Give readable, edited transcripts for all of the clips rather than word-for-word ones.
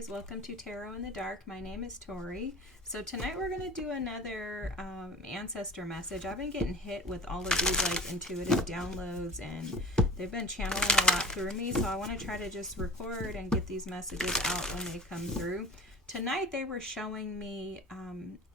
guys, welcome to Tarot in the Dark. My name is Tori. So tonight we're going to do another Ancestor message. I've been getting hit with all of these like intuitive downloads and they've been channeling a lot through me. So I want to try to just record and get these messages out when they come through. Tonight they were showing me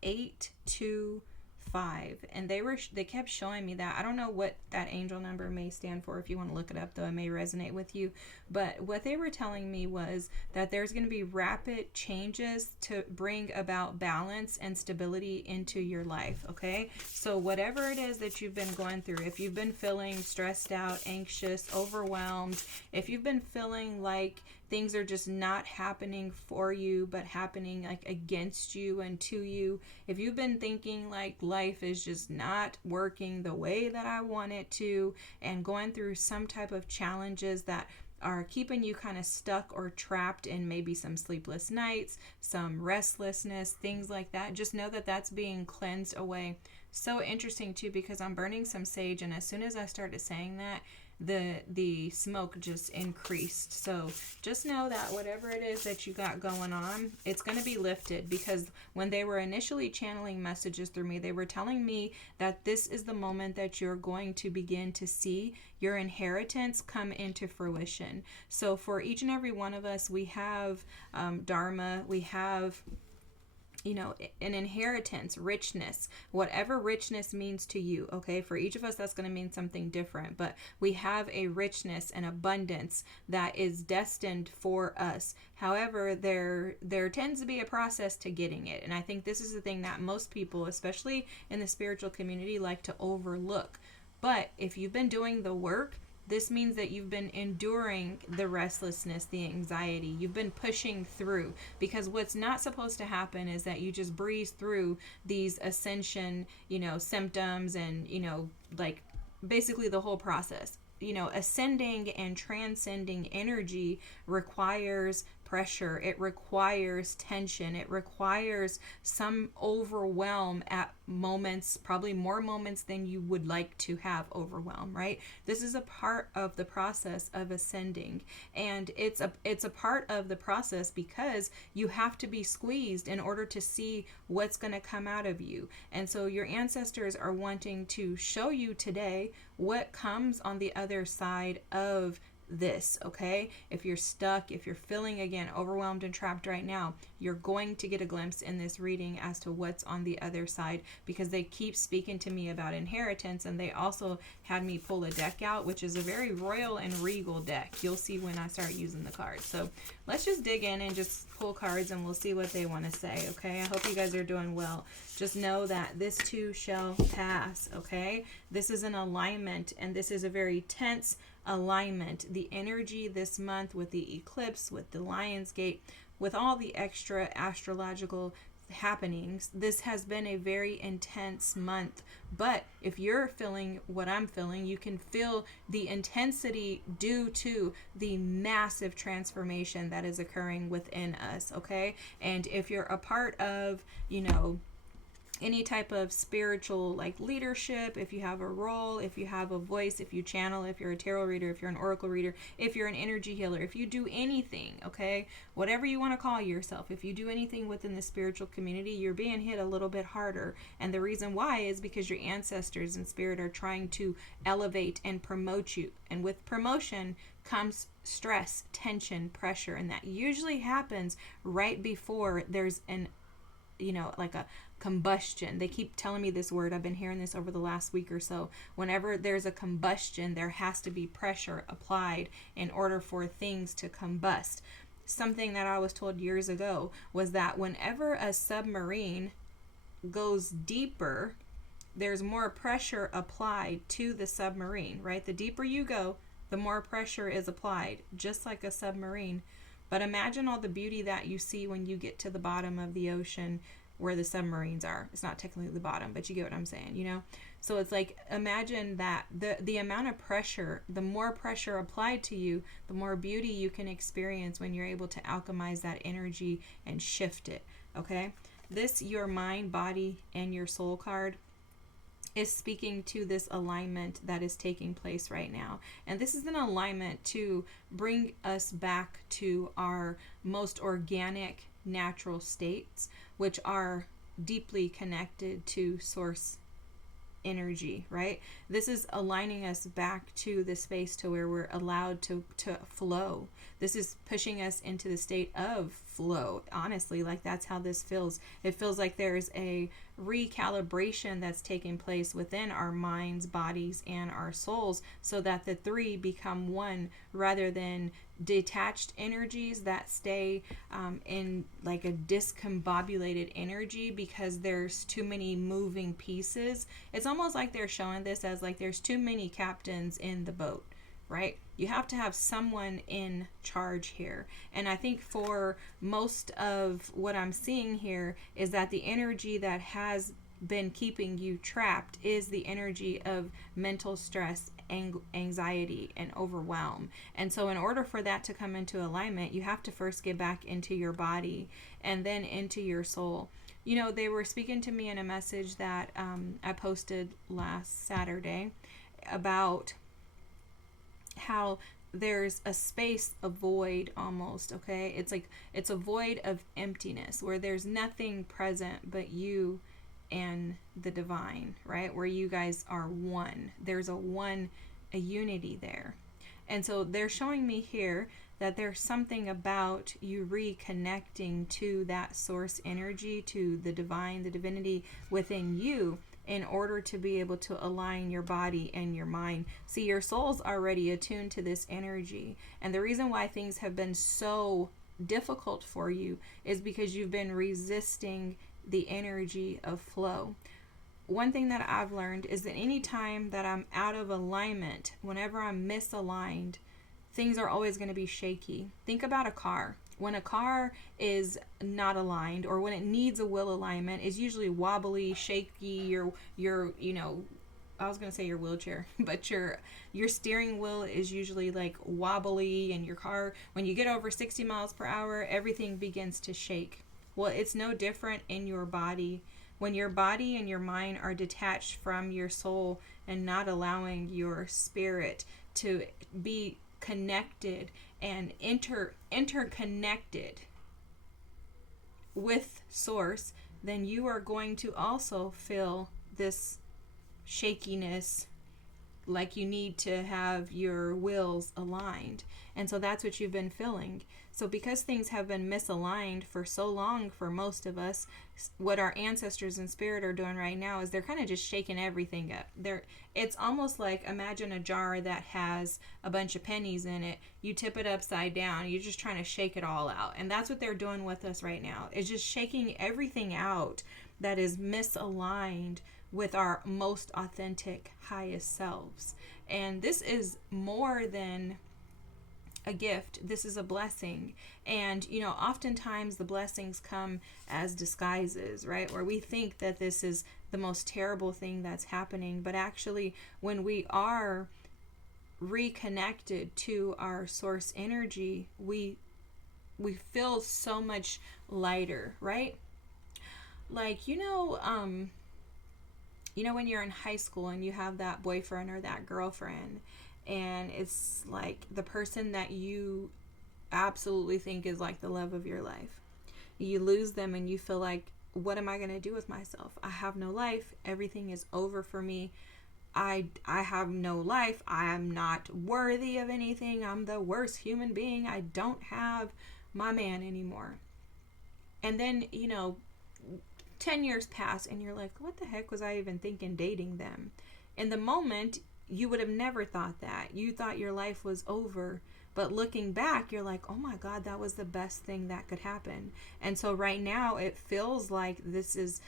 825 and they kept showing me that. I don't know what that angel number may stand for. If you want to look it up though, it may resonate with you, but what they were telling me was that there's going to be rapid changes to bring about balance and stability into your life. Okay, so whatever it is that you've been going through, if you've been feeling stressed out, anxious, overwhelmed, if you've been feeling like things are just not happening for you but happening like against you and to you, if you've been thinking like life is just not working the way that I want it to and going through some type of challenges that are keeping you kind of stuck or trapped in maybe some sleepless nights, some restlessness, things like that, just know that that's being cleansed away. So interesting too, because I'm burning some sage, and as soon as I started saying that, the smoke just increased. So just know that whatever it is that you got going on, it's going to be lifted, because when they were initially channeling messages through me, they were telling me that this is the moment that you're going to begin to see your inheritance come into fruition. So for each and every one of us, we have dharma, we have an inheritance, richness, whatever richness means to you. Okay, for each of us that's going to mean something different, but we have a richness and abundance that is destined for us. However, there tends to be a process to getting it, and I think this is the thing that most people, especially in the spiritual community, like to overlook. But if you've been doing the work, this means that you've been enduring the restlessness, the anxiety. You've been pushing through, because what's not supposed to happen is that you just breeze through these ascension, symptoms and, like basically the whole process. Ascending and transcending energy requires pressure. It requires tension. It requires some overwhelm at moments, probably more moments than you would like to have overwhelm, right? This is a part of the process of ascending, and it's a part of the process because you have to be squeezed in order to see what's going to come out of you. And so your ancestors are wanting to show you today what comes on the other side of this. Okay, if you're stuck, if you're feeling again overwhelmed and trapped right now, you're going to get a glimpse in this reading as to what's on the other side, because they keep speaking to me about inheritance, and they also had me pull a deck out, which is a very royal and regal deck. You'll see when I start using the cards. So let's just dig in and just pull cards and we'll see what they want to say. Okay, I hope you guys are doing well. Just know that this too shall pass. Okay, this is an alignment, and this is a very tense alignment. The energy this month with the eclipse, with the Lion's Gate, with all the extra astrological happenings, this has been a very intense month. But if you're feeling what I'm feeling, you can feel the intensity due to the massive transformation that is occurring within us. Okay, and if you're a part of any type of spiritual like leadership, if you have a role, if you have a voice, if you channel, if you're a tarot reader, if you're an oracle reader, if you're an energy healer, if you do anything, okay, whatever you want to call yourself, if you do anything within the spiritual community, you're being hit a little bit harder. And the reason why is because your ancestors in spirit are trying to elevate and promote you. And with promotion comes stress, tension, pressure, and that usually happens right before there's an like a combustion. They keep telling me this word. I've been hearing this over the last week or so. Whenever there's a combustion, there has to be pressure applied in order for things to combust. Something that I was told years ago was that whenever a submarine goes deeper, there's more pressure applied to the submarine, right? The deeper you go, the more pressure is applied, just like a submarine. But imagine all the beauty that you see when you get to the bottom of the ocean where the submarines are. It's not technically the bottom, but you get what I'm saying, So it's like, imagine that the amount of pressure, the more pressure applied to you, the more beauty you can experience when you're able to alchemize that energy and shift it, okay? This, your mind, body, and your soul card, is speaking to this alignment that is taking place right now. And this is an alignment to bring us back to our most organic, natural states, which are deeply connected to source energy, right? This is aligning us back to the space to where we're allowed to flow. This is pushing us into the state of flow. Honestly, like that's how this feels. It feels like there's a recalibration that's taking place within our minds, bodies, and our souls, so that the three become one, rather than detached energies that stay in like a discombobulated energy because there's too many moving pieces. It's almost like they're showing this as like there's too many captains in the boat, right? You have to have someone in charge here. And I think for most of what I'm seeing here is that the energy that has been keeping you trapped is the energy of mental stress, anxiety, and overwhelm. And so in order for that to come into alignment, you have to first get back into your body and then into your soul. You know, they were speaking to me in a message that I posted last Saturday about how there's a space, a void almost, okay? It's like, it's a void of emptiness where there's nothing present but you and the divine, right? Where you guys are one. There's a unity there. And so they're showing me here that there's something about you reconnecting to that source energy, to the divine, the divinity within you, in order to be able to align your body and your mind. See, your soul's already attuned to this energy. And the reason why things have been so difficult for you is because you've been resisting the energy of flow. One thing that I've learned is that anytime that I'm out of alignment, whenever I'm misaligned, things are always going to be shaky. Think about a car. When a car is not aligned, or when it needs a wheel alignment, is usually wobbly, shaky. Your you know, I was gonna say your wheelchair, but your steering wheel is usually like wobbly, and your car, when you get over 60 miles per hour, everything begins to shake. Well, it's no different in your body. When your body and your mind are detached from your soul and not allowing your spirit to be connected and interconnected with source, then you are going to also feel this shakiness, like you need to have your wills aligned. And so that's what you've been feeling. So because things have been misaligned for so long for most of us, what our ancestors in spirit are doing right now is they're kind of just shaking everything up. It's almost like, imagine a jar that has a bunch of pennies in it. You tip it upside down. You're just trying to shake it all out. And that's what they're doing with us right now. It's just shaking everything out that is misaligned with our most authentic, highest selves. And this is more than a gift. This is a blessing. And, you know, oftentimes the blessings come as disguises, right? Where we think that this is the most terrible thing that's happening. But actually, when we are reconnected to our source energy, we feel so much lighter, right? Like, you know, when you're in high school and you have that boyfriend or that girlfriend, and it's like the person that you absolutely think is like the love of your life. You lose them and you feel like, what am I going to do with myself? I have no life. Everything is over for me. I have no life. I am not worthy of anything. I'm the worst human being. I don't have my man anymore. And then, 10 years pass and you're like, what the heck was I even thinking dating them? In the moment, you would have never thought that. You thought your life was over. But looking back, you're like, oh my God, that was the best thing that could happen. And so right now it feels like this is,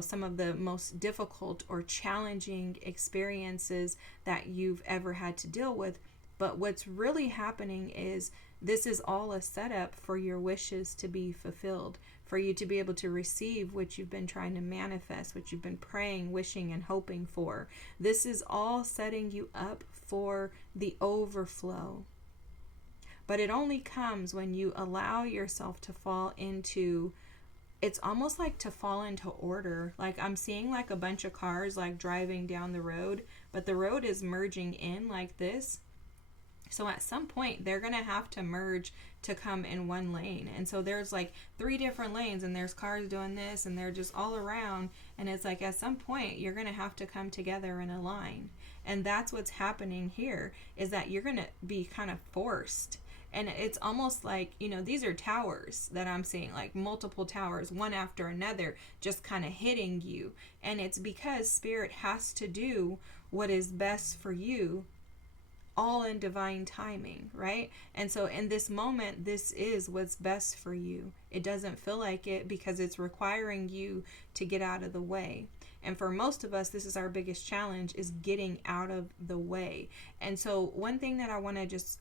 some of the most difficult or challenging experiences that you've ever had to deal with. But what's really happening is this is all a setup for your wishes to be fulfilled, for you to be able to receive what you've been trying to manifest, what you've been praying, wishing, and hoping for. This is all setting you up for the overflow. But it only comes when you allow yourself to fall into it's almost like to fall into order. Like I'm seeing like a bunch of cars like driving down the road, but the road is merging in like this. So at some point they're going to have to merge to come in one lane. And so there's like 3 different lanes and there's cars doing this and they're just all around. And it's like at some point you're going to have to come together in a line. And that's what's happening here, is that you're going to be kind of forced. And it's almost like, you know, these are towers that I'm seeing, like multiple towers, one after another, just kind of hitting you. And it's because Spirit has to do what is best for you, all in divine timing, right? And so in this moment, this is what's best for you. It doesn't feel like it because it's requiring you to get out of the way. And for most of us, this is our biggest challenge, is getting out of the way. And so one thing that I want to just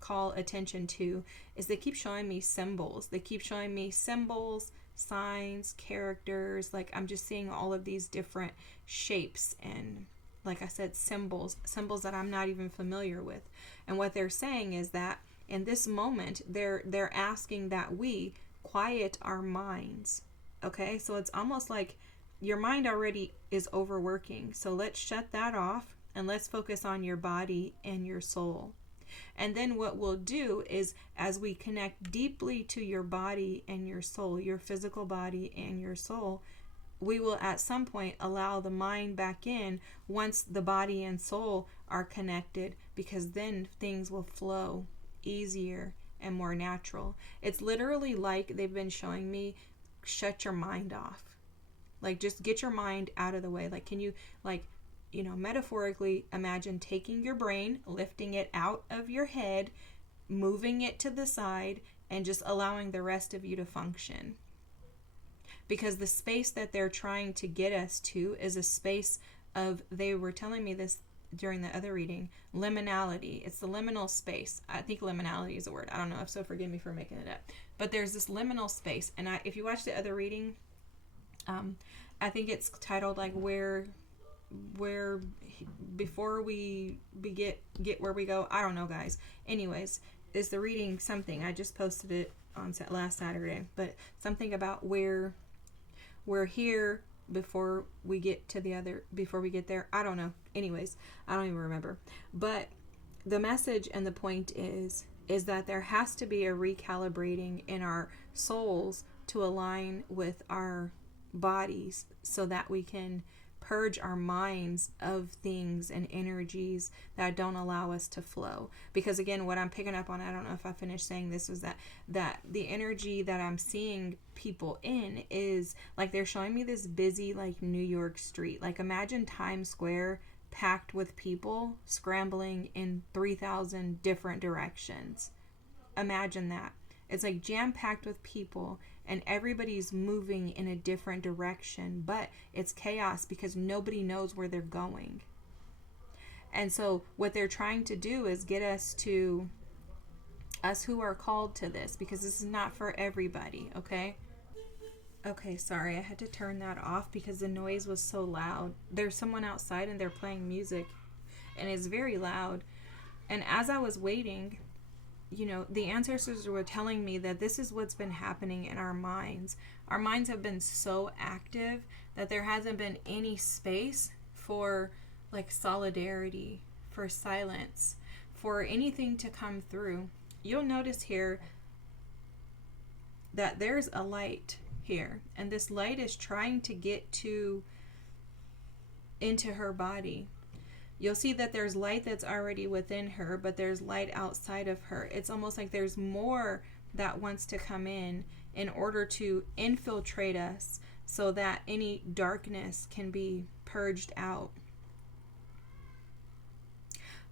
call attention to is they keep showing me symbols. They keep showing me symbols, signs, characters. Like I'm just seeing all of these different shapes and, like I said, symbols that I'm not even familiar with. And what they're saying is that in this moment, they're asking that we quiet our minds. Okay, so it's almost like your mind already is overworking. So let's shut that off and let's focus on your body and your soul. And then what we'll do is, as we connect deeply to your body and your soul, your physical body and your soul, we will at some point allow the mind back in once the body and soul are connected, because then things will flow easier and more natural. It's literally like they've been showing me, shut your mind off. Like just get your mind out of the way. Like, can you, like, you know, metaphorically imagine taking your brain, lifting it out of your head, moving it to the side, and just allowing the rest of you to function. Because the space that they're trying to get us to is a space of, they were telling me this during the other reading, liminality. It's the liminal space. I think liminality is a word. I don't know, if so forgive me for making it up. But there's this liminal space. And if you watch the other reading, I think it's titled like where before we get where we go. I don't know, guys. Anyways, is the reading something? I just posted it on last Saturday, but something about where we're here before we get to the other, before we get there. I don't know. Anyways, I don't even remember. But the message and the point is that there has to be a recalibrating in our souls to align with our bodies, so that we can purge our minds of things and energies that don't allow us to flow. Because again, what I'm picking up on, I don't know if I finished saying this, was that the energy that I'm seeing people in is like, they're showing me this busy like New York street. Like imagine Times Square packed with people scrambling in 3,000 different directions. Imagine that. It's like jam-packed with people and everybody's moving in a different direction, but it's chaos because nobody knows where they're going. And so what they're trying to do is get us who are called to this, because this is not for everybody, okay? Okay, sorry, I had to turn that off because the noise was so loud. There's someone outside and they're playing music and it's very loud. And as I was waiting, you know, the ancestors were telling me that this is what's been happening in our minds. Our minds have been so active that there hasn't been any space for like solidarity, for silence, for anything to come through. You'll notice here that there's a light here, and this light is trying to get into her body. You'll see that there's light that's already within her, but there's light outside of her. It's almost like there's more that wants to come in order to infiltrate us so that any darkness can be purged out.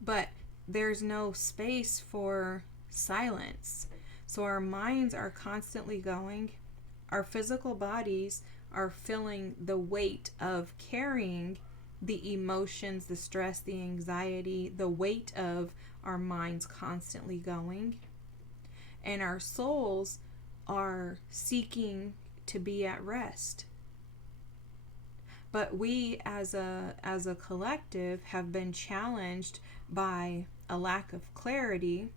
But there's no space for silence. So our minds are constantly going. Our physical bodies are feeling the weight of carrying the emotions, the stress, the anxiety, the weight of our minds constantly going. And our souls are seeking to be at rest. But we as a collective have been challenged by a lack of clarity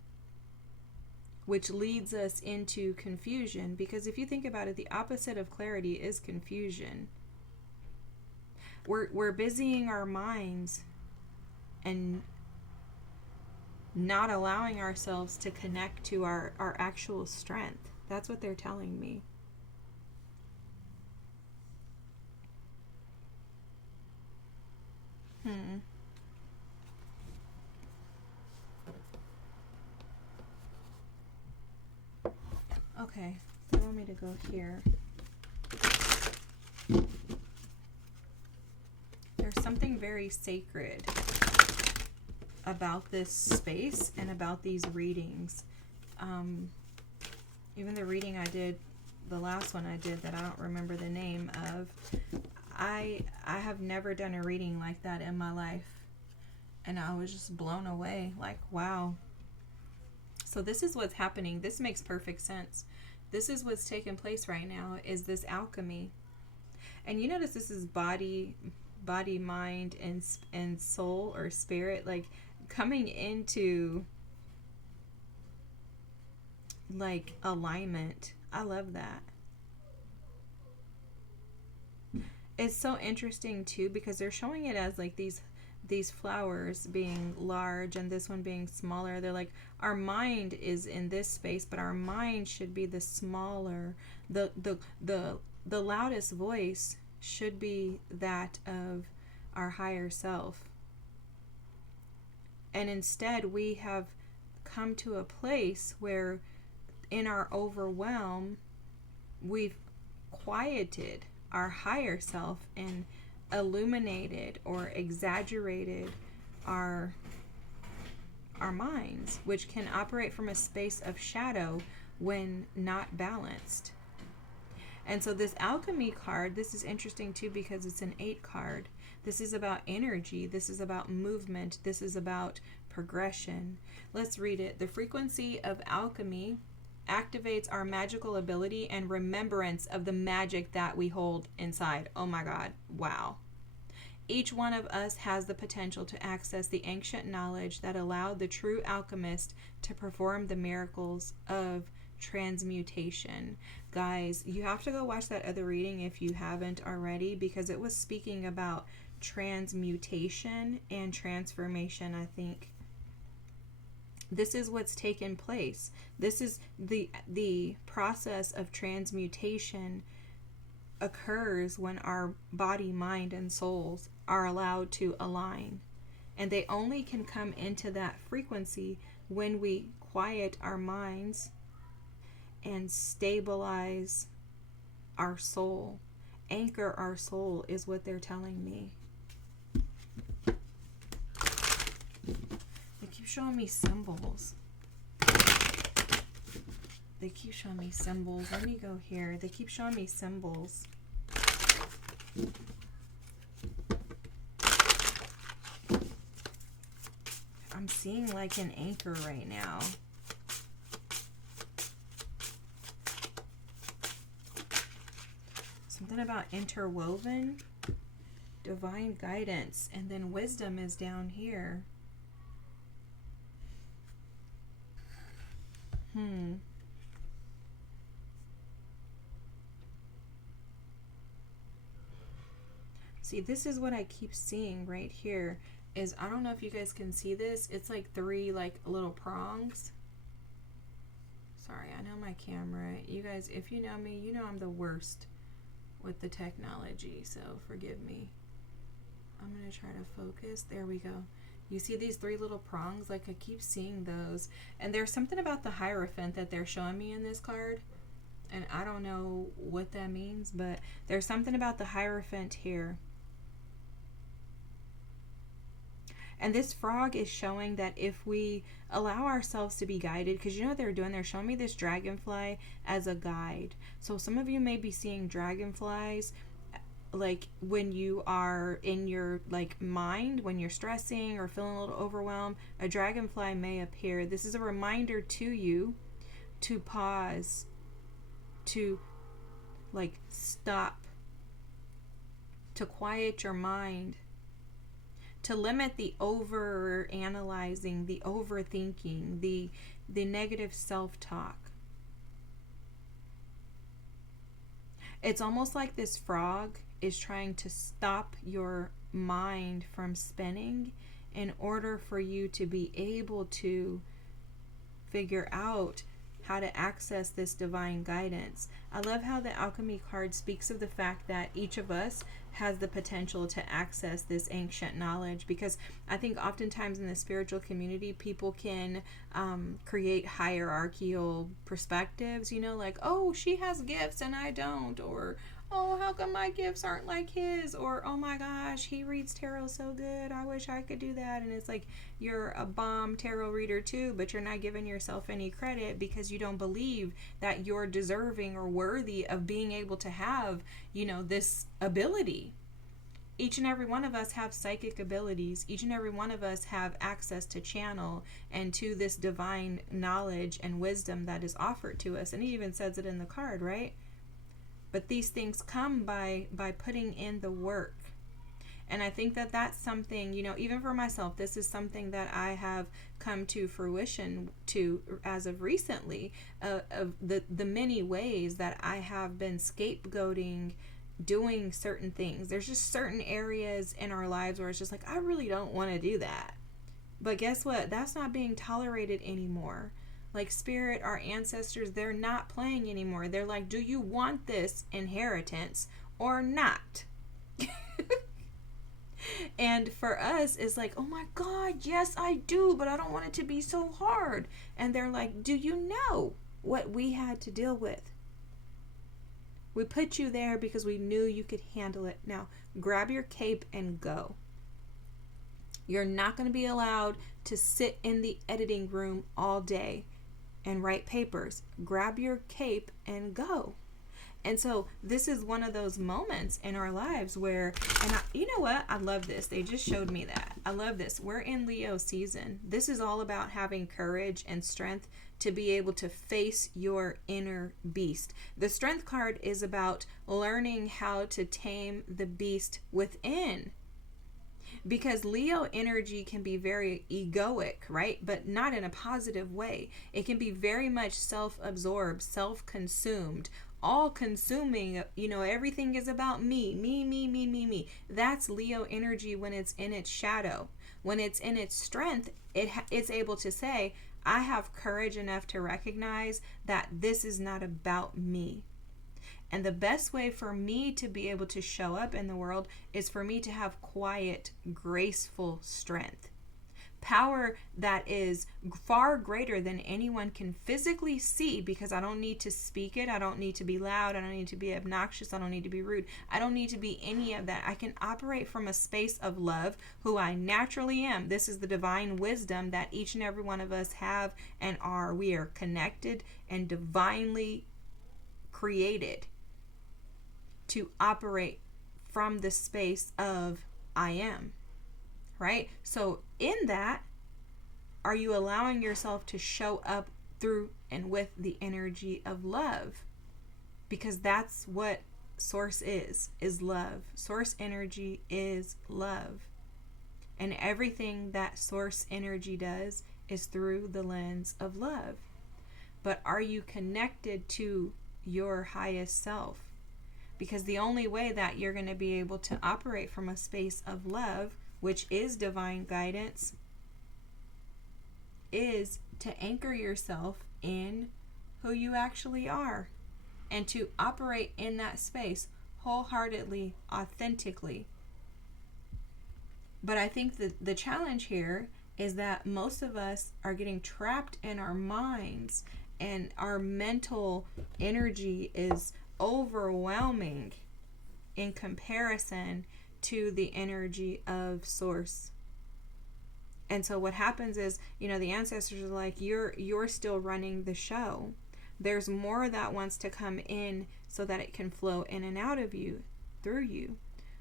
which leads us into confusion. Because if you think about it, the opposite of clarity is confusion. We're busying our minds and not allowing ourselves to connect to our actual strength. That's what they're telling me. Okay, they want me to go here. There's something very sacred about this space and about these readings. Even the reading I did, the last one I did that I don't remember the name of, I have never done a reading like that in my life. And I was just blown away, like, wow. So this is what's happening. This makes perfect sense. This is what's taking place right now, is this alchemy. And you notice this is body, mind, and soul or spirit, like coming into like alignment. I love that. It's so interesting too, because they're showing it as like these flowers being large and this one being smaller. They're like, our mind is in this space, but our mind should be the smaller, the loudest voice should be that of our higher self. And instead we have come to a place where in our overwhelm we've quieted our higher self and illuminated or exaggerated our minds, which can operate from a space of shadow when not balanced. And so this alchemy card, this is interesting too, because it's an 8 card. This is about energy. This is about movement. This is about progression. Let's read it. The frequency of alchemy activates our magical ability and remembrance of the magic that we hold inside. Oh my God. Wow. Each one of us has the potential to access the ancient knowledge that allowed the true alchemist to perform the miracles of transmutation. Guys, you have to go watch that other reading if you haven't already, because it was speaking about transmutation and transformation, I think. This is what's taken place. This is the process of transmutation occurs when our body, mind, and souls are allowed to align. And they only can come into that frequency when we quiet our minds and stabilize our soul. Anchor our soul is what they're telling me. They keep showing me symbols. They keep showing me symbols. Let me go here. They keep showing me symbols. I'm seeing like an anchor right now. Something about interwoven, divine guidance, and then wisdom is down here. See, this is what I keep seeing right here. Is, I don't know if you guys can see this. It's like 3 like little prongs. Sorry, I know my camera. You guys, if you know me, you know I'm the worst with the technology, so forgive me. I'm gonna try to focus. There we go. You see these 3 little prongs? Like, I keep seeing those. And there's something about the Hierophant that they're showing me in this card. And I don't know what that means, but there's something about the Hierophant here. And this frog is showing that if we allow ourselves to be guided, because you know what they're doing? They're showing me this dragonfly as a guide. So some of you may be seeing dragonflies like when you are in your like mind, when you're stressing or feeling a little overwhelmed, a dragonfly may appear. This is a reminder to you to pause, to like stop, to quiet your mind, to limit the over analyzing, the overthinking, the negative self-talk. It's almost like this frog is trying to stop your mind from spinning in order for you to be able to figure out how to access this divine guidance. I love how the alchemy card speaks of the fact that each of us has the potential to access this ancient knowledge, because I think oftentimes in the spiritual community people can create hierarchical perspectives, like, oh, she has gifts and I don't, or oh, how come my gifts aren't like his, or oh my gosh, he reads tarot so good, I wish I could do that. And it's like, you're a bomb tarot reader too, but you're not giving yourself any credit because you don't believe that you're deserving or worthy of being able to have, this ability. Each and every one of us have psychic abilities. Each and every one of us have access to channel and to this divine knowledge and wisdom that is offered to us. And it even says it in the card, right? But these things come by putting in the work. And I think that that's something, even for myself, this is something that I have come to fruition to as of recently, of the many ways that I have been scapegoating doing certain things. There's just certain areas in our lives where it's just like, I really don't want to do that. But guess what? That's not being tolerated anymore. Like spirit, our ancestors, they're not playing anymore. They're like, do you want this inheritance or not? And for us, it's like, oh my God, yes, I do, but I don't want it to be so hard. And they're like, do you know what we had to deal with? We put you there because we knew you could handle it. Now, grab your cape and go. You're not going to be allowed to sit in the editing room all day and write papers. Grab your cape and go. And so this is one of those moments in our lives where, you know what? I love this. They just showed me that. I love this. We're in Leo season. This is all about having courage and strength to be able to face your inner beast. The strength card is about learning how to tame the beast within. Because Leo energy can be very egoic, right? But not in a positive way. It can be very much self-absorbed, self-consumed, all-consuming. Everything is about me, me, me, me, me, me. That's Leo energy when it's in its shadow. When it's in its strength, it's able to say, I have courage enough to recognize that this is not about me. And the best way for me to be able to show up in the world is for me to have quiet, graceful strength. Power that is far greater than anyone can physically see, because I don't need to speak it. I don't need to be loud. I don't need to be obnoxious. I don't need to be rude. I don't need to be any of that. I can operate from a space of love, who I naturally am. This is the divine wisdom that each and every one of us have and are. We are connected and divinely created to operate from the space of I am, right? So in that, are you allowing yourself to show up through and with the energy of love? Because that's what source is love. Source energy is love. And everything that source energy does is through the lens of love. But are you connected to your highest self? Because the only way that you're going to be able to operate from a space of love, which is divine guidance, is to anchor yourself in who you actually are and to operate in that space wholeheartedly, authentically. But I think that the challenge here is that most of us are getting trapped in our minds, and our mental energy is overwhelming in comparison to the energy of source. And so what happens is, the ancestors are like, you're still running the show. There's more that wants to come in so that it can flow in and out of you, through you.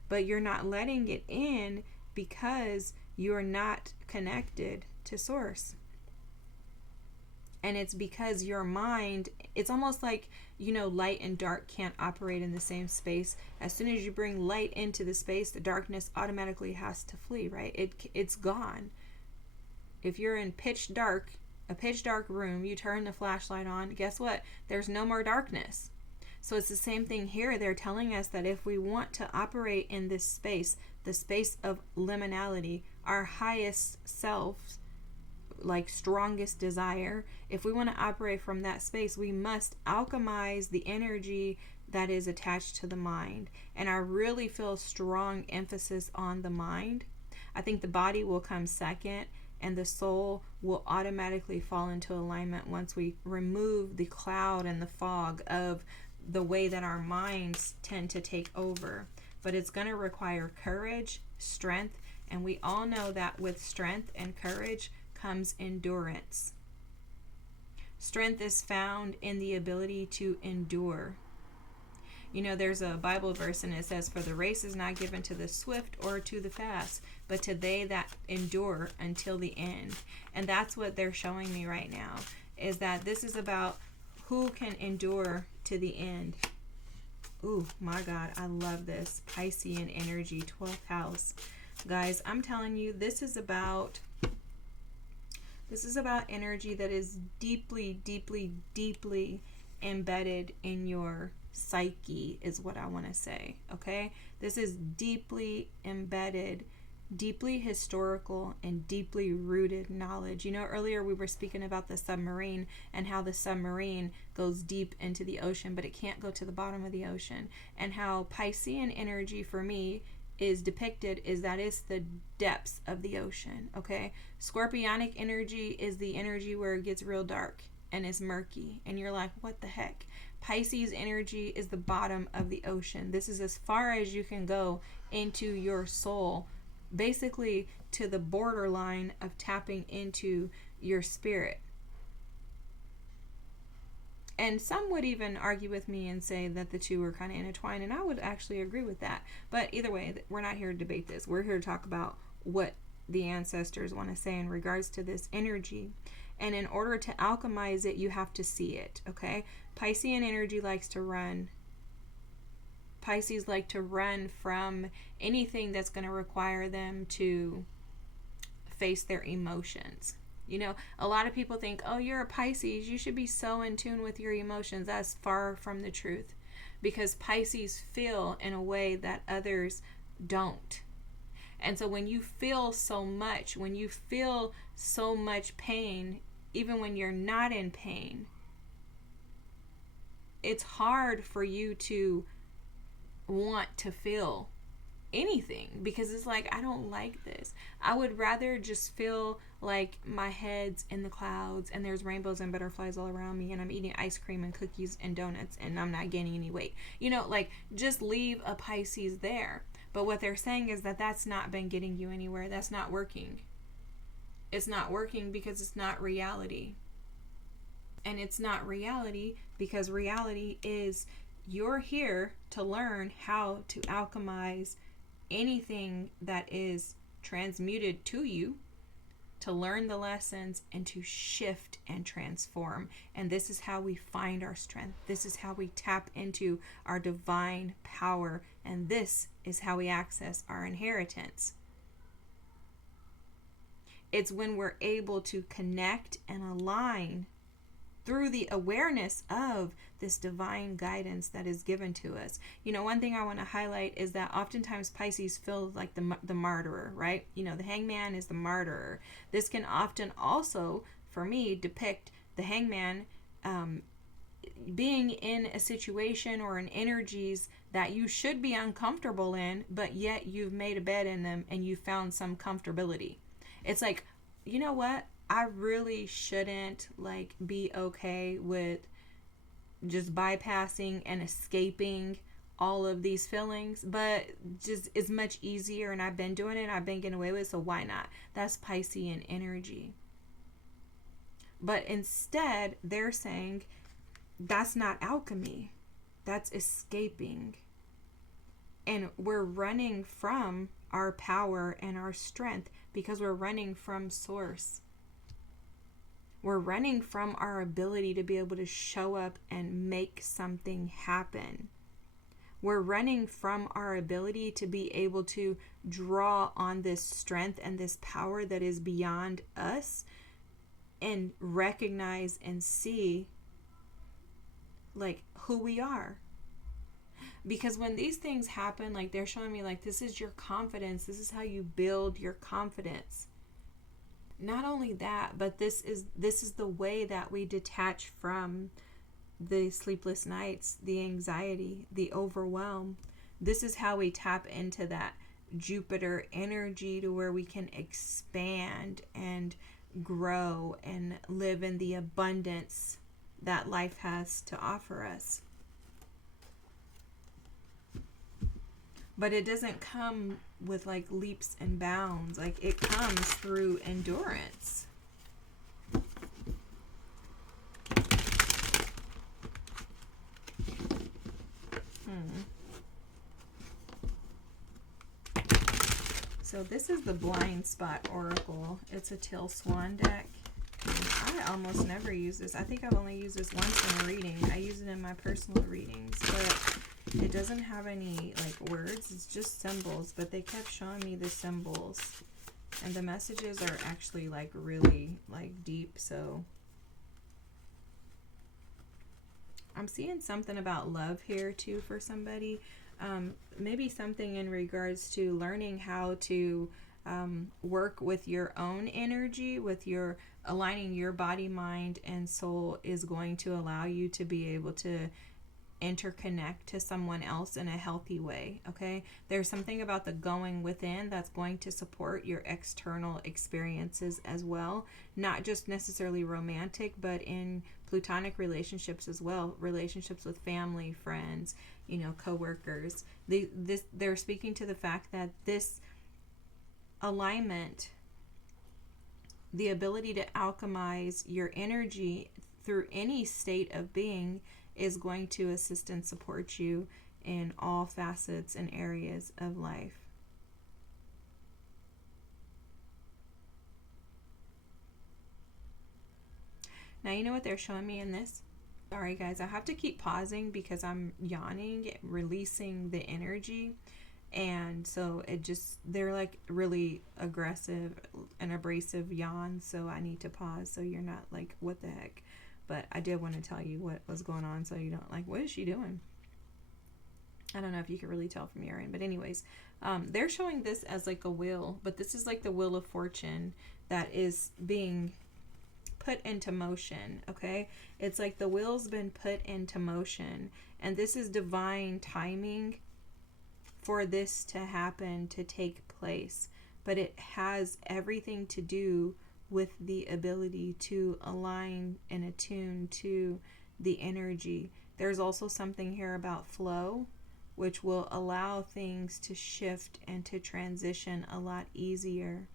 But you're not letting it in because you're not connected to source. And it's because your mind, it's almost like, light and dark can't operate in the same space. As soon as you bring light into the space, the darkness automatically has to flee, right? It's gone. If you're in pitch dark, a pitch dark room, you turn the flashlight on, guess what? There's no more darkness. So it's the same thing here. They're telling us that if we want to operate in this space, the space of liminality, our highest self, like strongest desire, if we want to operate from that space, we must alchemize the energy that is attached to the mind. And I really feel strong emphasis on the mind. I think the body will come second, and the soul will automatically fall into alignment once we remove the cloud and the fog of the way that our minds tend to take over. But it's going to require courage, strength, and we all know that with strength and courage comes endurance. Strength is found in the ability to endure. You know, there's a Bible verse and it says, "For the race is not given to the swift or to the fast, but to they that endure until the end." And that's what they're showing me right now, is that this is about who can endure to the end. Ooh, my God, I love this. Piscean energy, 12th house. Guys, I'm telling you, this is about energy that is deeply, deeply, deeply embedded in your psyche, is what I want to say. Okay, this is deeply embedded, deeply historical, and deeply rooted knowledge. You know, earlier we were speaking about the submarine and how the submarine goes deep into the ocean, but it can't go to the bottom of the ocean. And how Piscean energy for me is depicted is that it's the depths of the ocean. Okay, Scorpionic energy is the energy where it gets real dark and it's murky and you're like, what the heck? Pisces energy is the bottom of the ocean. This is as far as you can go into your soul, basically to the borderline of tapping into your spirit. And some would even argue with me and say that the two are kind of intertwined, and I would actually agree with that. But either way, we're not here to debate this. We're here to talk about what the ancestors want to say in regards to this energy. And in order to alchemize it, you have to see it, okay? Piscean energy likes to run. Pisces like to run from anything that's going to require them to face their emotions. You know, a lot of people think, oh, you're a Pisces, you should be so in tune with your emotions. That's far from the truth, because Pisces feel in a way that others don't. And so when you feel so much, when you feel so much pain, even when you're not in pain, it's hard for you to want to feel anything, because it's like, I don't like this. I would rather just feel like my head's in the clouds and there's rainbows and butterflies all around me and I'm eating ice cream and cookies and donuts and I'm not gaining any weight. You know, like, just leave a Pisces there. But what they're saying is that that's not been getting you anywhere. That's not working. It's not working because it's not reality. And it's not reality because reality is, you're here to learn how to alchemize anything that is transmuted to you, to learn the lessons and to shift and transform. And this is how we find our strength. This is how we tap into our divine power. And this is how we access our inheritance. It's when we're able to connect and align through the awareness of this divine guidance that is given to us. You know, one thing I want to highlight is that oftentimes Pisces feel like the martyrer, right? You know, the hangman is the martyrer. This can often also, for me, depict the hangman being in a situation or in energies that you should be uncomfortable in, but yet you've made a bed in them and you found some comfortability. It's like, you know what? I really shouldn't be okay with just bypassing and escaping all of these feelings, but just it's much easier and I've been doing it, I've been getting away with it, so why not? That's Piscean energy. But instead, they're saying that's not alchemy. That's escaping. And we're running from our power and our strength because we're running from source. We're running from our ability to be able to show up and make something happen. We're running from our ability to be able to draw on this strength and this power that is beyond us and recognize and see like who we are. Because when these things happen, like they're showing me like this is your confidence, this is how you build your confidence. Not only that, but this is the way that we detach from the sleepless nights, the anxiety, the overwhelm. This is how we tap into that Jupiter energy to where we can expand and grow and live in the abundance that life has to offer us. But it doesn't come with like leaps and bounds. Like it comes through endurance. So this is the Blind Spot Oracle. It's a Teal Swan deck. I almost never use this. I think I've only used this once in a reading. I use it in my personal readings, but it doesn't have any like words. It's just symbols, but they kept showing me the symbols. And the messages are actually like really like deep, so I'm seeing something about love here too for somebody. Maybe something in regards to learning how to work with your own energy, with your aligning your body, mind, and soul is going to allow you to be able to interconnect to someone else in a healthy way. Okay, there's something about the going within that's going to support your external experiences as well, not just necessarily romantic, but in plutonic relationships as well, relationships with family, friends, you know, co-workers. They're speaking to the fact that this alignment, the ability to alchemize your energy through any state of being, is going to assist and support you in all facets and areas of life. Now, you know what they're showing me in this? Sorry guys, I have to keep pausing because I'm yawning, releasing the energy. And so they're like really aggressive and abrasive yawns, so I need to pause so you're not like, what the heck? But I did want to tell you what was going on so you don't like, what is she doing? I don't know if you can really tell from your end, but anyways, they're showing this as like a wheel, but this is like the wheel of fortune that is being put into motion. Okay, it's like the wheel's been put into motion, and this is divine timing for this to happen, to take place. But it has everything to do with the ability to align and attune to the energy. There's also something here about flow, which will allow things to shift and to transition a lot easier.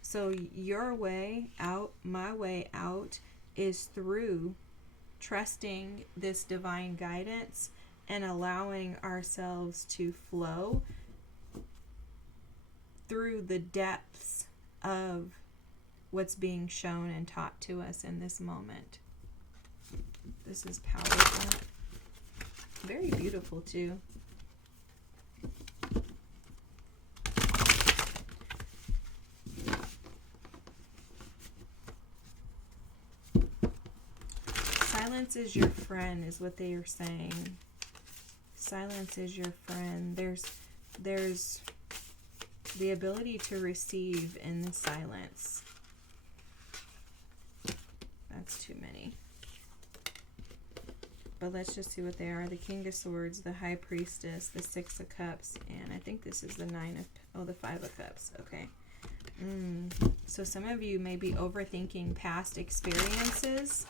So your way out, my way out, is through trusting this divine guidance and allowing ourselves to flow through the depths of what's being shown and taught to us in this moment. This is powerful. Very beautiful too. Silence is your friend, is what they are saying. Silence is your friend. There's the ability to receive in the silence. That's too many. But let's just see what they are. The King of Swords, the High Priestess, the Six of Cups, and I think this is the the Five of Cups. Okay. So some of you may be overthinking past experiences.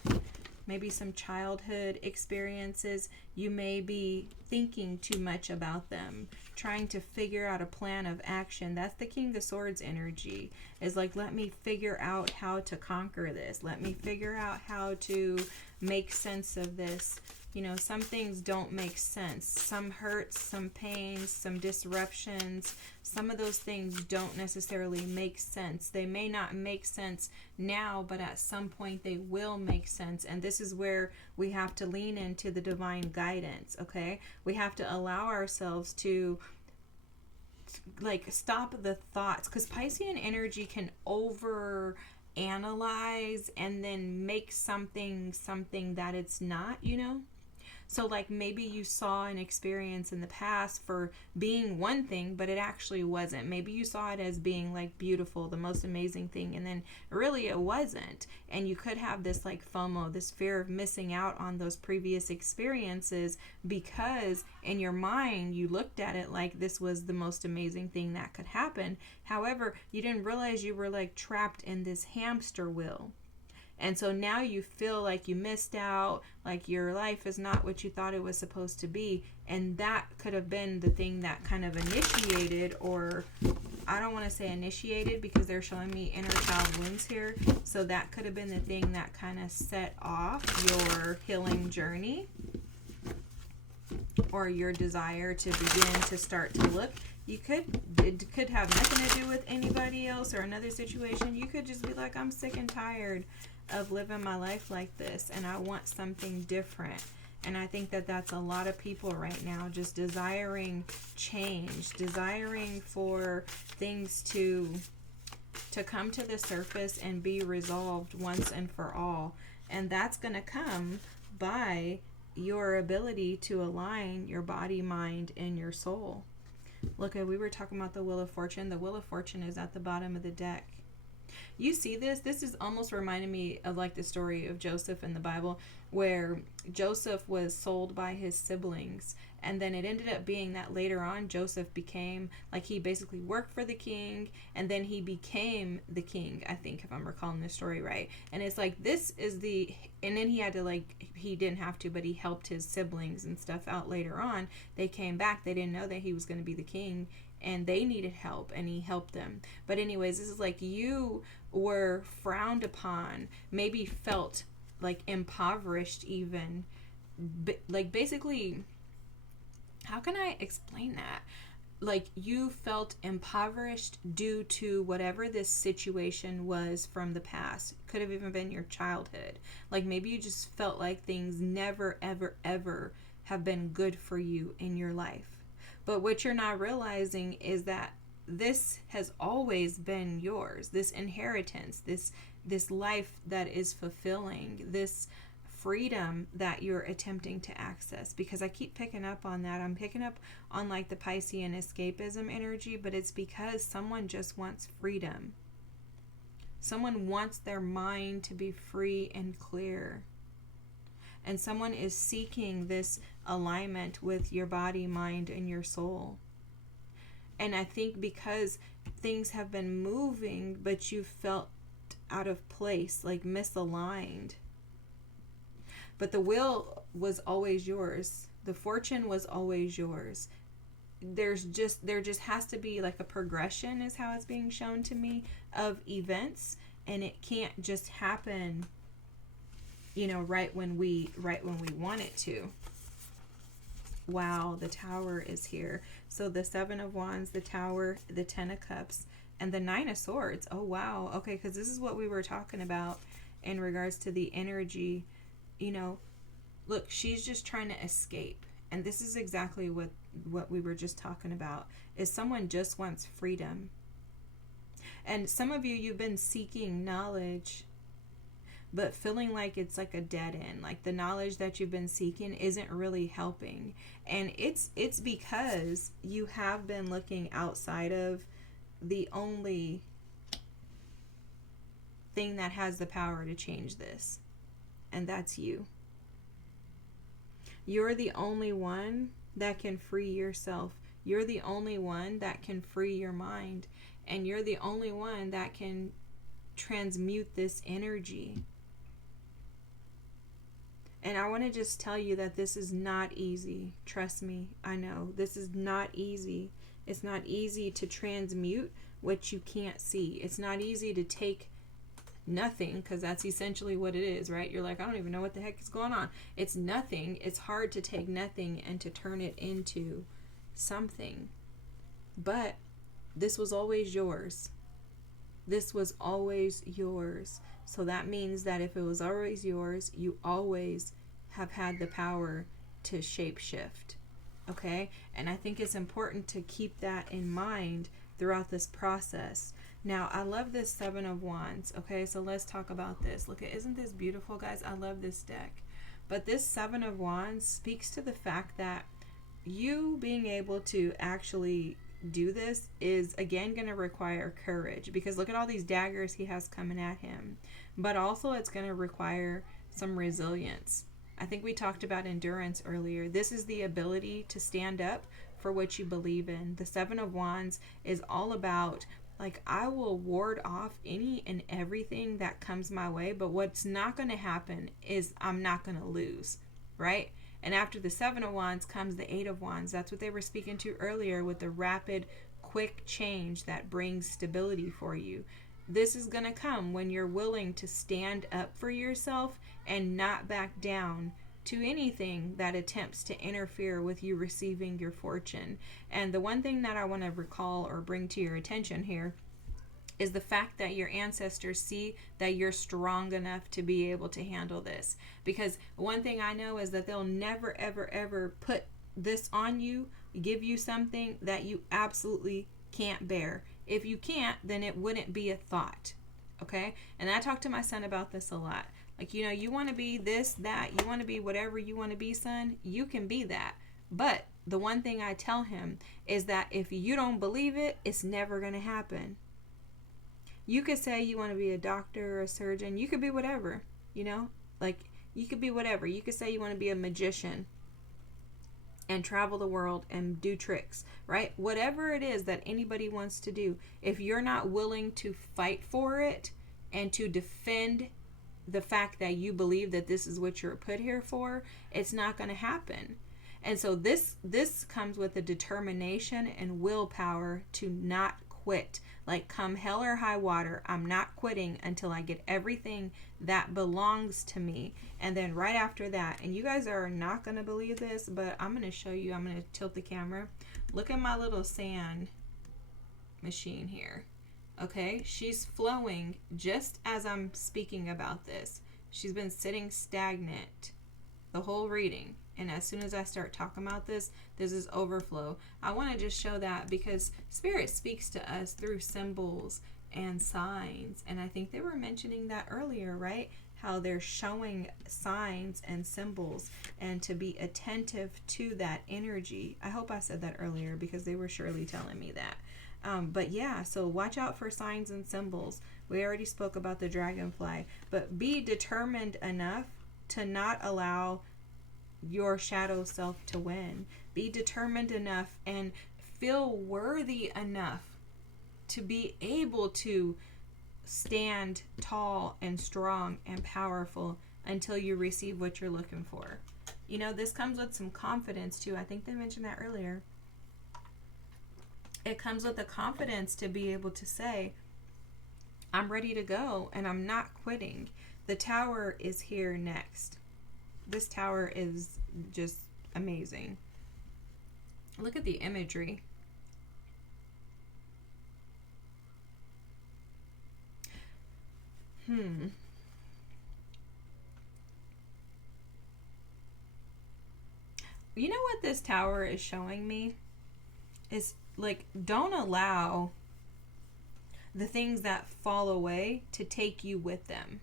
Maybe some childhood experiences. You may be thinking too much about them, trying to figure out a plan of action. That's the King of Swords energy. Is like, let me figure out how to conquer this. Let me figure out how to make sense of this. You know, some things don't make sense. Some hurts, some pains, some disruptions. Some of those things don't necessarily make sense. They may not make sense now, but at some point they will make sense. And this is where we have to lean into the divine guidance, okay? We have to allow ourselves to like stop the thoughts, because Piscean energy can analyze and then make something that it's not, So like maybe you saw an experience in the past for being one thing, but it actually wasn't. Maybe you saw it as being like beautiful, the most amazing thing, and then really it wasn't. And you could have this like FOMO, this fear of missing out on those previous experiences because in your mind you looked at it like this was the most amazing thing that could happen. However, you didn't realize you were like trapped in this hamster wheel. And so now you feel like you missed out, like your life is not what you thought it was supposed to be. And that could have been the thing that kind of initiated, or I don't want to say initiated because they're showing me inner child wounds here. So that could have been the thing that kind of set off your healing journey or your desire to begin to start to look. It could have nothing to do with anybody else or another situation. You could just be like, I'm sick and tired of living my life like this and I want something different. And I think that that's a lot of people right now, just desiring change, desiring for things to come to the surface and be resolved once and for all. And that's going to come by your ability to align your body, mind, and your soul. Look, we were talking about the Wheel of Fortune. The Wheel of Fortune is at the bottom of the deck. You see this? This is almost reminding me of like the story of Joseph in the Bible, where Joseph was sold by his siblings. And then it ended up being that later on Joseph became, like, he basically worked for the king and then he became the king, I think, if I'm recalling this story right. And it's like, this is and then he had to, like, he didn't have to, but he helped his siblings and stuff out later on. They came back. They didn't know that he was going to be the king and they needed help and he helped them. But anyways, this is like you were frowned upon, maybe felt like impoverished even. Like basically, how can I explain that? Like you felt impoverished due to whatever this situation was from the past. Could have even been your childhood. Like maybe you just felt like things never, ever, ever have been good for you in your life. But what you're not realizing is that this has always been yours. This inheritance, this life that is fulfilling, this freedom that you're attempting to access. Because I keep picking up on that. I'm picking up on like the Piscean escapism energy, but it's because someone just wants freedom. Someone wants their mind to be free and clear. And someone is seeking this alignment with your body, mind, and your soul. And I think because things have been moving, but you felt out of place, like misaligned. But the will was always yours. The fortune was always yours. There just has to be like a progression, is how it's being shown to me, of events, and it can't just happen, right when we want it to. Wow, the Tower is here. So the Seven of Wands, the Tower, the Ten of Cups, and the Nine of Swords. Oh, wow. Okay, because this is what we were talking about in regards to the energy. Look, she's just trying to escape. And this is exactly what we were just talking about, is someone just wants freedom. And some of you've been seeking knowledge, but feeling like it's like a dead end. Like the knowledge that you've been seeking isn't really helping. And it's because you have been looking outside of the only thing that has the power to change this. And that's you. You're the only one that can free yourself. You're the only one that can free your mind. And you're the only one that can transmute this energy. And I want to just tell you that this is not easy. Trust me, I know. This is not easy. It's not easy to transmute what you can't see. It's not easy to take nothing, because that's essentially what it is, right? You're like, I don't even know what the heck is going on. It's nothing. It's hard to take nothing and to turn it into something. But this was always yours. This was always yours. So that means that if it was always yours, you always have had the power to shape shift. Okay? And I think it's important to keep that in mind throughout this process. Now, I love this Seven of Wands. Okay, so let's talk about this. Look, isn't this beautiful, guys? I love this deck. But this Seven of Wands speaks to the fact that you being able to actually do this is again going to require courage, because look at all these daggers he has coming at him. But also it's going to require some resilience. I think we talked about endurance earlier. This is the ability to stand up for what you believe in. The Seven of Wands is all about, like, I will ward off any and everything that comes my way, but what's not going to happen is I'm not going to lose, right? And after the Seven of Wands comes the Eight of Wands. That's what they were speaking to earlier with the rapid, quick change that brings stability for you. This is going to come when you're willing to stand up for yourself and not back down to anything that attempts to interfere with you receiving your fortune. And the one thing that I want to recall or bring to your attention here is the fact that your ancestors see that you're strong enough to be able to handle this. Because one thing I know is that they'll never, ever, ever put this on you, give you something that you absolutely can't bear. If you can't, then it wouldn't be a thought. Okay? And I talk to my son about this a lot. Like, you know, you want to be this, that, you want to be whatever you want to be, son, you can be that. But the one thing I tell him is that if you don't believe it, it's never going to happen. You could say you want to be a doctor or a surgeon. You could be whatever, you know, like you could be whatever. You could say you want to be a magician and travel the world and do tricks, right? Whatever it is that anybody wants to do, if you're not willing to fight for it and to defend the fact that you believe that this is what you're put here for, it's not going to happen. And so this comes with the determination and willpower to not quit. Like, come hell or high water, I'm not quitting until I get everything that belongs to me. And then right after that, and you guys are not going to believe this, but I'm going to show you. I'm going to tilt the camera. Look at my little sand machine here. Okay, she's flowing just as I'm speaking about this. She's been sitting stagnant the whole reading. And as soon as I start talking about this, this is overflow. I want to just show that because Spirit speaks to us through symbols and signs. And I think they were mentioning that earlier, right? How they're showing signs and symbols and to be attentive to that energy. I hope I said that earlier because they were surely telling me that. But yeah, so watch out for signs and symbols. We already spoke about the dragonfly, but be determined enough to not allow your shadow self to win. Be determined enough and feel worthy enough to be able to stand tall and strong and powerful until you receive what you're looking for. You know, this comes with some confidence too. I think they mentioned that earlier. It comes with the confidence to be able to say, I'm ready to go and I'm not quitting. The tower is here next. This tower is just amazing. Look at the imagery. You know what this tower is showing me? Is like, don't allow the things that fall away to take you with them.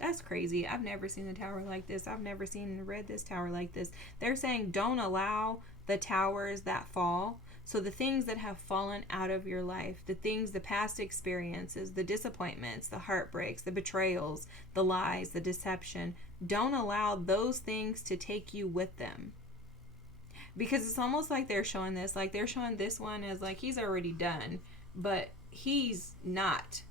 That's crazy. I've never seen a tower like this. I've never seen and read this tower like this. They're saying don't allow the towers that fall. So the things that have fallen out of your life, the things, the past experiences, the disappointments, the heartbreaks, the betrayals, the lies, the deception, don't allow those things to take you with them. Because it's almost like they're showing this, like they're showing this one as like he's already done, but he's not.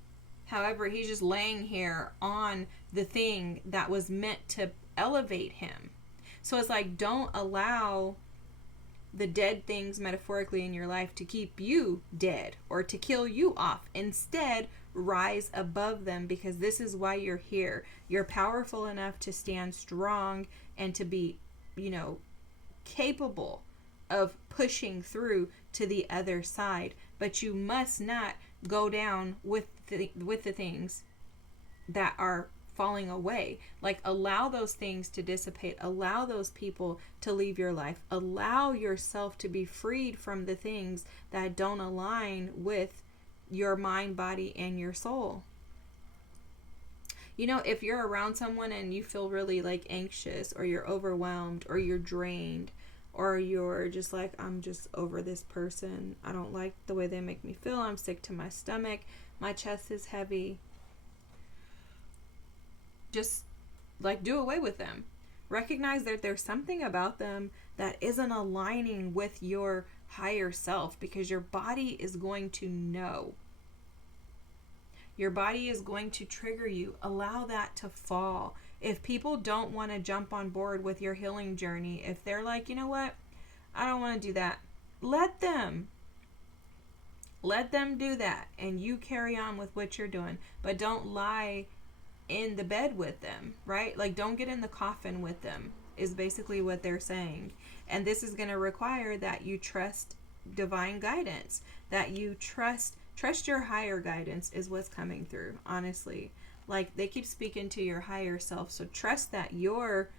However, he's just laying here on the thing that was meant to elevate him. So it's like, don't allow the dead things metaphorically in your life to keep you dead or to kill you off. Instead, rise above them, because this is why you're here. You're powerful enough to stand strong and to be, you know, capable of pushing through to the other side. But you must not go down with the things that are falling away. Like, allow those things to dissipate. Allow those people to leave your life. Allow yourself to be freed from the things that don't align with your mind, body, and your soul. You know, if you're around someone and you feel really like anxious, or you're overwhelmed, or you're drained, or you're just like, I'm just over this person, I don't like the way they make me feel, I'm sick to my stomach, my chest is heavy, just like do away with them. Recognize that there's something about them that isn't aligning with your higher self, because your body is going to know. Your body is going to trigger you. Allow that to fall. If people don't want to jump on board with your healing journey, if they're like, you know what, I don't want to do that, let them. Let them do that, and you carry on with what you're doing. But don't lie in the bed with them, right? Like, don't get in the coffin with them, is basically what they're saying. And this is going to require that you trust divine guidance, that you trust your higher guidance is what's coming through, honestly. Like, they keep speaking to your higher self, so trust that you're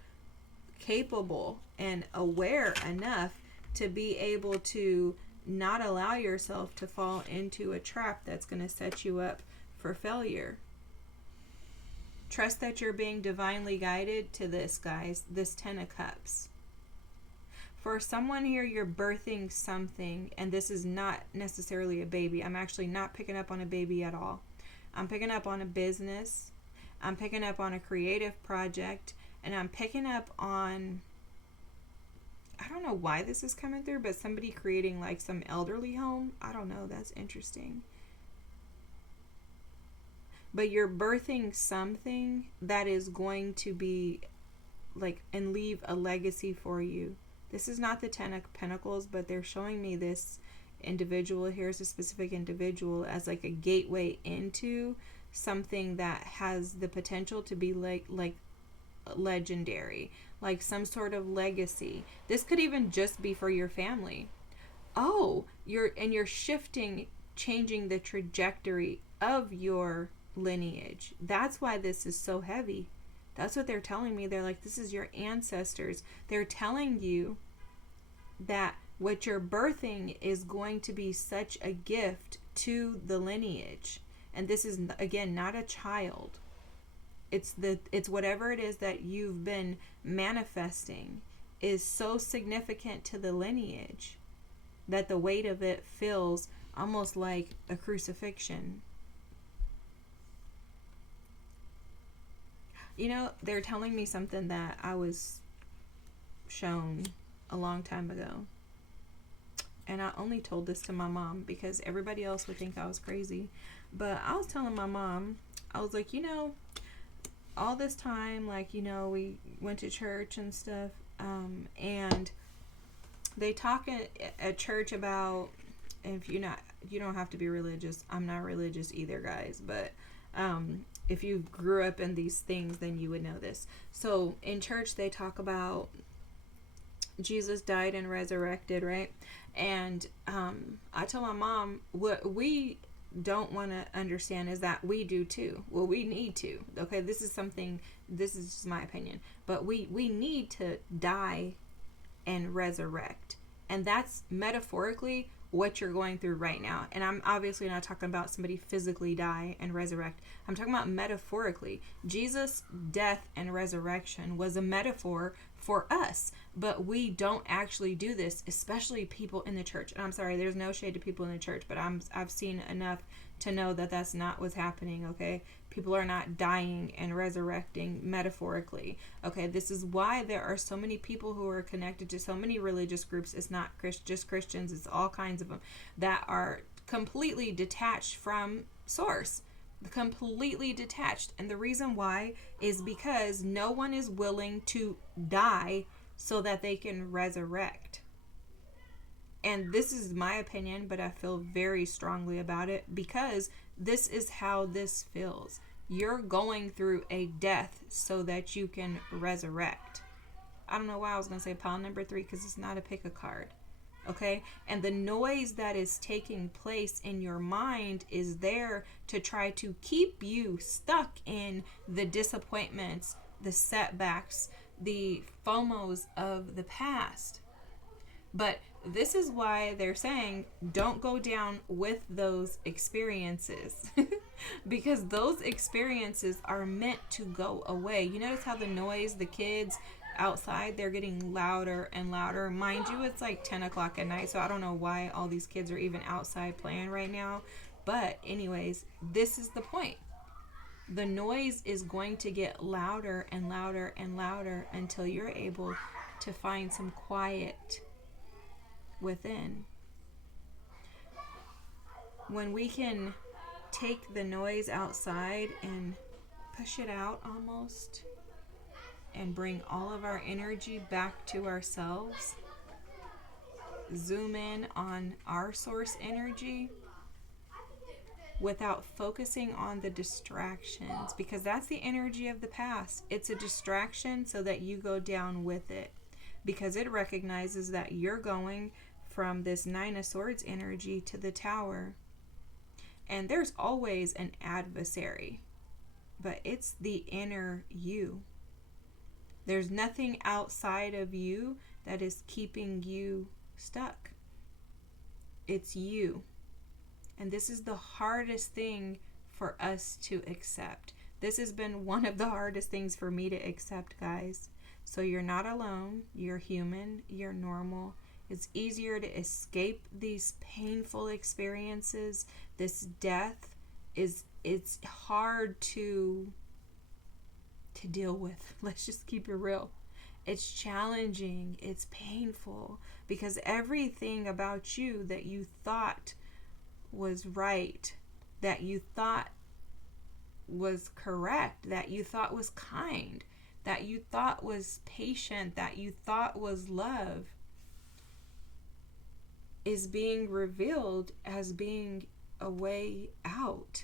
capable and aware enough to be able to not allow yourself to fall into a trap that's going to set you up for failure. Trust that you're being divinely guided to this, guys, this 10 of Cups. For someone here, you're birthing something, and this is not necessarily a baby. I'm actually not picking up on a baby at all. I'm picking up on a business. I'm picking up on a creative project, and I'm picking up on, I don't know why this is coming through, but somebody creating like some elderly home. I don't know. That's interesting. But you're birthing something that is going to be like, and leave a legacy for you. This is not the 10 of Pentacles, but they're showing me this individual. Here's a specific individual as like a gateway into something that has the potential to be like legendary, like some sort of legacy. This could even just be for your family. Oh, you're shifting, changing the trajectory of your lineage. That's why this is so heavy. That's what they're telling me. They're like, this is your ancestors. They're telling you that what you're birthing is going to be such a gift to the lineage. And this is, again, not a child. It's whatever it is that you've been manifesting is so significant to the lineage that the weight of it feels almost like a crucifixion. You know, they're telling me something that I was shown a long time ago. And I only told this to my mom because everybody else would think I was crazy. But I was telling my mom, I was like, you know, all this time, like, you know, we went to church and stuff. And they talk at church about, if you don't have to be religious. I'm not religious either, guys. But, if you grew up in these things, then you would know this. So in church, they talk about Jesus died and resurrected, right? And I tell my mom, what we don't want to understand is that we do too. Well, we need to. Okay, this is just my opinion. But we need to die and resurrect. And that's metaphorically what you're going through right now. And I'm obviously not talking about somebody physically die and resurrect. I'm talking about metaphorically. Jesus' death and resurrection was a metaphor for us, but we don't actually do this, especially people in the church. And I'm sorry, there's no shade to people in the church, but I've seen enough to know that that's not what's happening, okay? People are not dying and resurrecting metaphorically, okay? This is why there are so many people who are connected to so many religious groups. It's not just Christians, it's all kinds of them that are completely detached from source, completely detached. And the reason why is because no one is willing to die so that they can resurrect. And this is my opinion, but I feel very strongly about it because this is how this feels. You're going through a death so that you can resurrect. I don't know why I was going to say pile number 3 because it's not a pick a card. Okay? And the noise that is taking place in your mind is there to try to keep you stuck in the disappointments, the setbacks, the FOMOs of the past. But this is why they're saying don't go down with those experiences because those experiences are meant to go away. You notice how the noise, the kids outside, they're getting louder and louder. Mind you, it's like 10 o'clock at night, so I don't know why all these kids are even outside playing right now. But, anyways, this is the point. The noise is going to get louder and louder and louder until you're able to find some quiet within. When we can take the noise outside and push it out almost and bring all of our energy back to ourselves, zoom in on our source energy without focusing on the distractions, because that's the energy of the past. It's a distraction so that you go down with it, because it recognizes that you're going from this Nine of Swords energy to the Tower. And there's always an adversary, but it's the inner you. There's nothing outside of you that is keeping you stuck. It's you. And this is the hardest thing for us to accept. This has been one of the hardest things for me to accept, guys. So you're not alone. You're human. You're normal. It's easier to escape these painful experiences. This death it's hard to deal with. Let's just keep it real. It's challenging. It's painful because everything about you that you thought was right, that you thought was correct, that you thought was kind, that you thought was patient, that you thought was love, is being revealed as being a way out.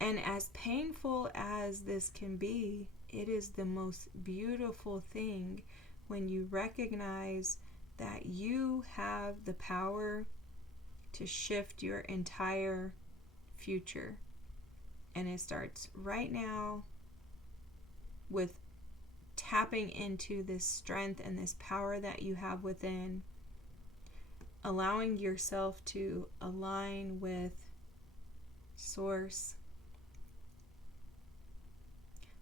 And as painful as this can be, it is the most beautiful thing when you recognize that you have the power to shift your entire future. And it starts right now with tapping into this strength and this power that you have within, allowing yourself to align with Source,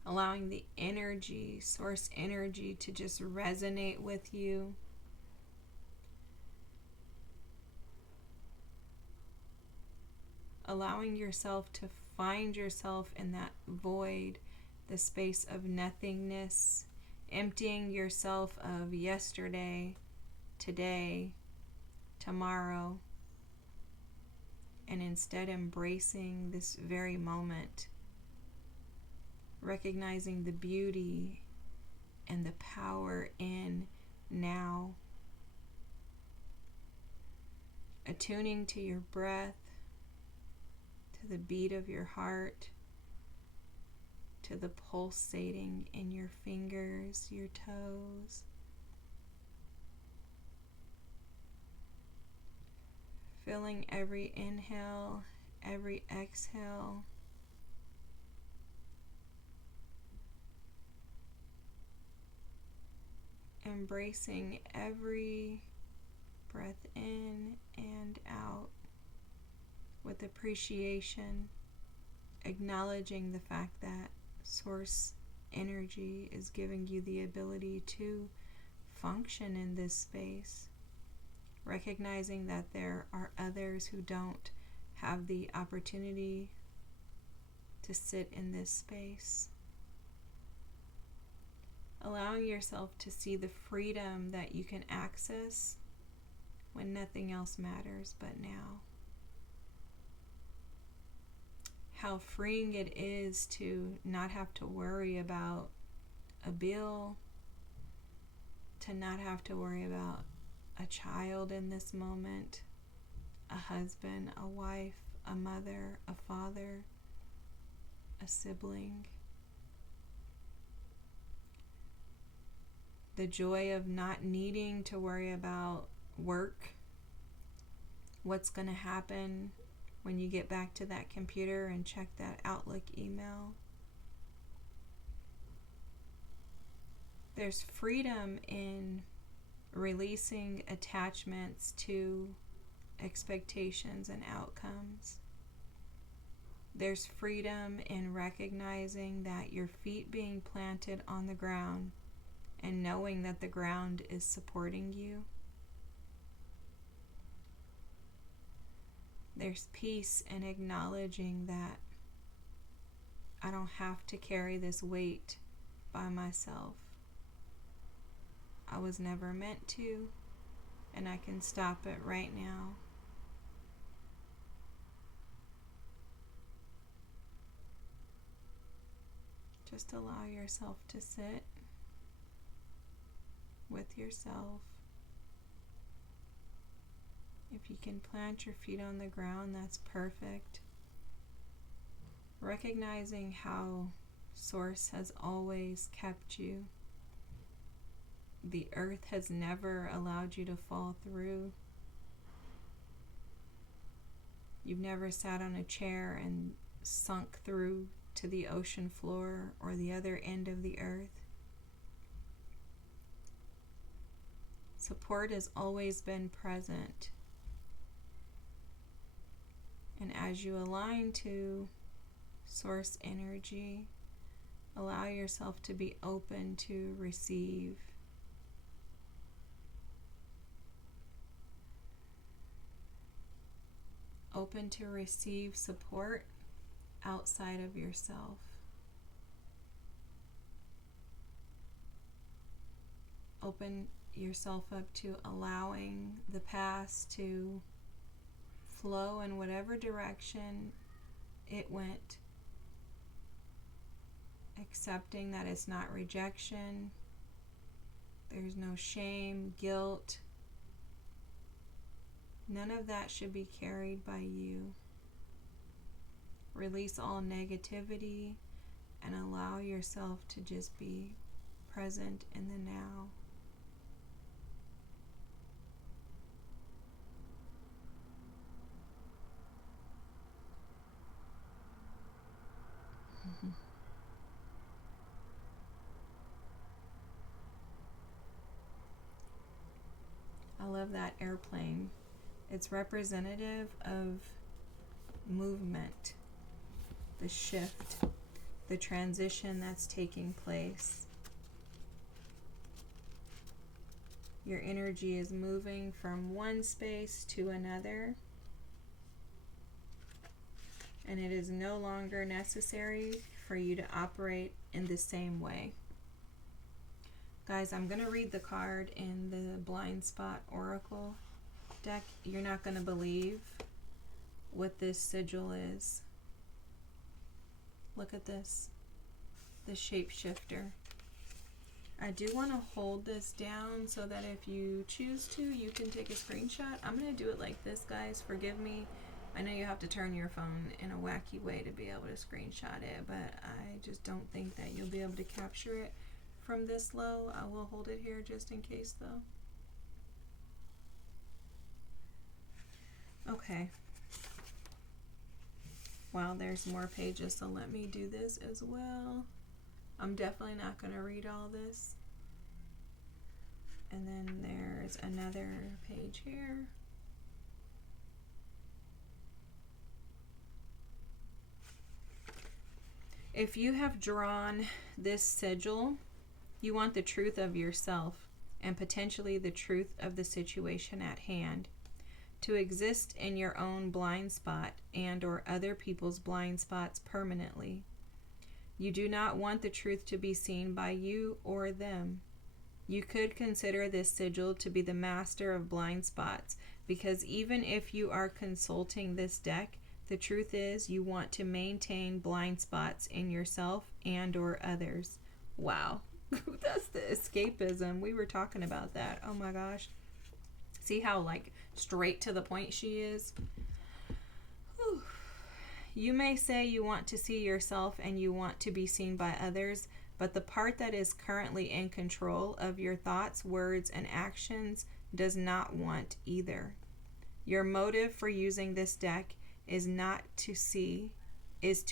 allowing the energy, Source energy, to just resonate with you. Allowing yourself to find yourself in that void, the space of nothingness, emptying yourself of yesterday, today, tomorrow, and instead embracing this very moment, recognizing the beauty and the power in now, attuning to your breath, to the beat of your heart, to the pulsating in your fingers, your toes. Feeling every inhale, every exhale. Embracing every breath in and out with appreciation, acknowledging the fact that Source energy is giving you the ability to function in this space, recognizing that there are others who don't have the opportunity to sit in this space. Allowing yourself to see the freedom that you can access when nothing else matters but now. How freeing it is to not have to worry about a bill, to not have to worry about a child in this moment, a husband, a wife, a mother, a father, a sibling. the joy of not needing to worry about work, what's going to happen when you get back to that computer and check that Outlook email. There's freedom in releasing attachments to expectations and outcomes. There's freedom in recognizing that your feet being planted on the ground and knowing that the ground is supporting you. There's peace in acknowledging that I don't have to carry this weight by myself. I was never meant to, and I can stop it right now. Just allow yourself to sit with yourself. If you can plant your feet on the ground, that's perfect. Recognizing how Source has always kept you. The earth has never allowed you to fall through. You've never sat on a chair and sunk through to the ocean floor or the other end of the earth. Support has always been present. And as you align to Source energy, allow yourself to be open to receive. Open to receive support outside of yourself. Open yourself up to allowing the past to flow in whatever direction it went. Accepting that it's not rejection. There's no shame, guilt. None of that should be carried by you. Release all negativity and allow yourself to just be present in the now. I love that airplane. It's representative of movement, the shift, the transition that's taking place. Your energy is moving from one space to another, and it is no longer necessary for you to operate in the same way. Guys, I'm going to read the card in the Blind Spot Oracle deck. You're not going to believe what this sigil is. Look at this. The shapeshifter. I do want to hold this down so that if you choose to, you can take a screenshot. I'm going to do it like this, guys. Forgive me. I know you have to turn your phone in a wacky way to be able to screenshot it, but I just don't think that you'll be able to capture it from this low. I will hold it here just in case, though. Okay. Wow, there's more pages, so let me do this as well. I'm definitely not going to read all this. And then there's another page here. If you have drawn this sigil, you want the truth of yourself and potentially the truth of the situation at hand. To exist in your own blind spot and or other people's blind spots permanently. You do not want the truth to be seen by you or them. You could consider this sigil to be the master of blind spots, because even if you are consulting this deck, the truth is you want to maintain blind spots in yourself and or others. Wow. That's the escapism. We were talking about that. Oh my gosh. See how like straight to the point she is? Whew. You may say you want to see yourself and you want to be seen by others, but but the part that is currently in control of your thoughts, words, and actions does not want either. Your motive for using this deck is to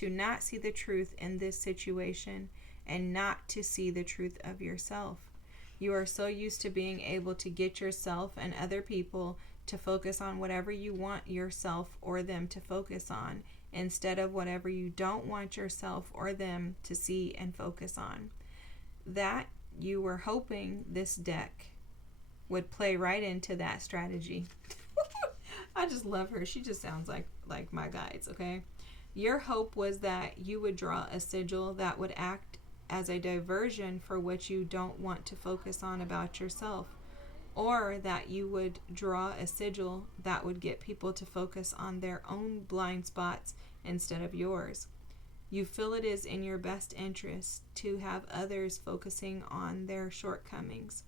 not see the truth in this situation and not to see the truth of yourself. You are so used to being able to get yourself and other people to focus on whatever you want yourself or them to focus on, instead of whatever you don't want yourself or them to see and focus on. That you were hoping this deck would play right into that strategy. I just love her. She just sounds like my guides, okay? Your hope was that you would draw a sigil that would act as a diversion for what you don't want to focus on about yourself, or that you would draw a sigil that would get people to focus on their own blind spots instead of yours. You feel it is in your best interest to have others focusing on their shortcomings,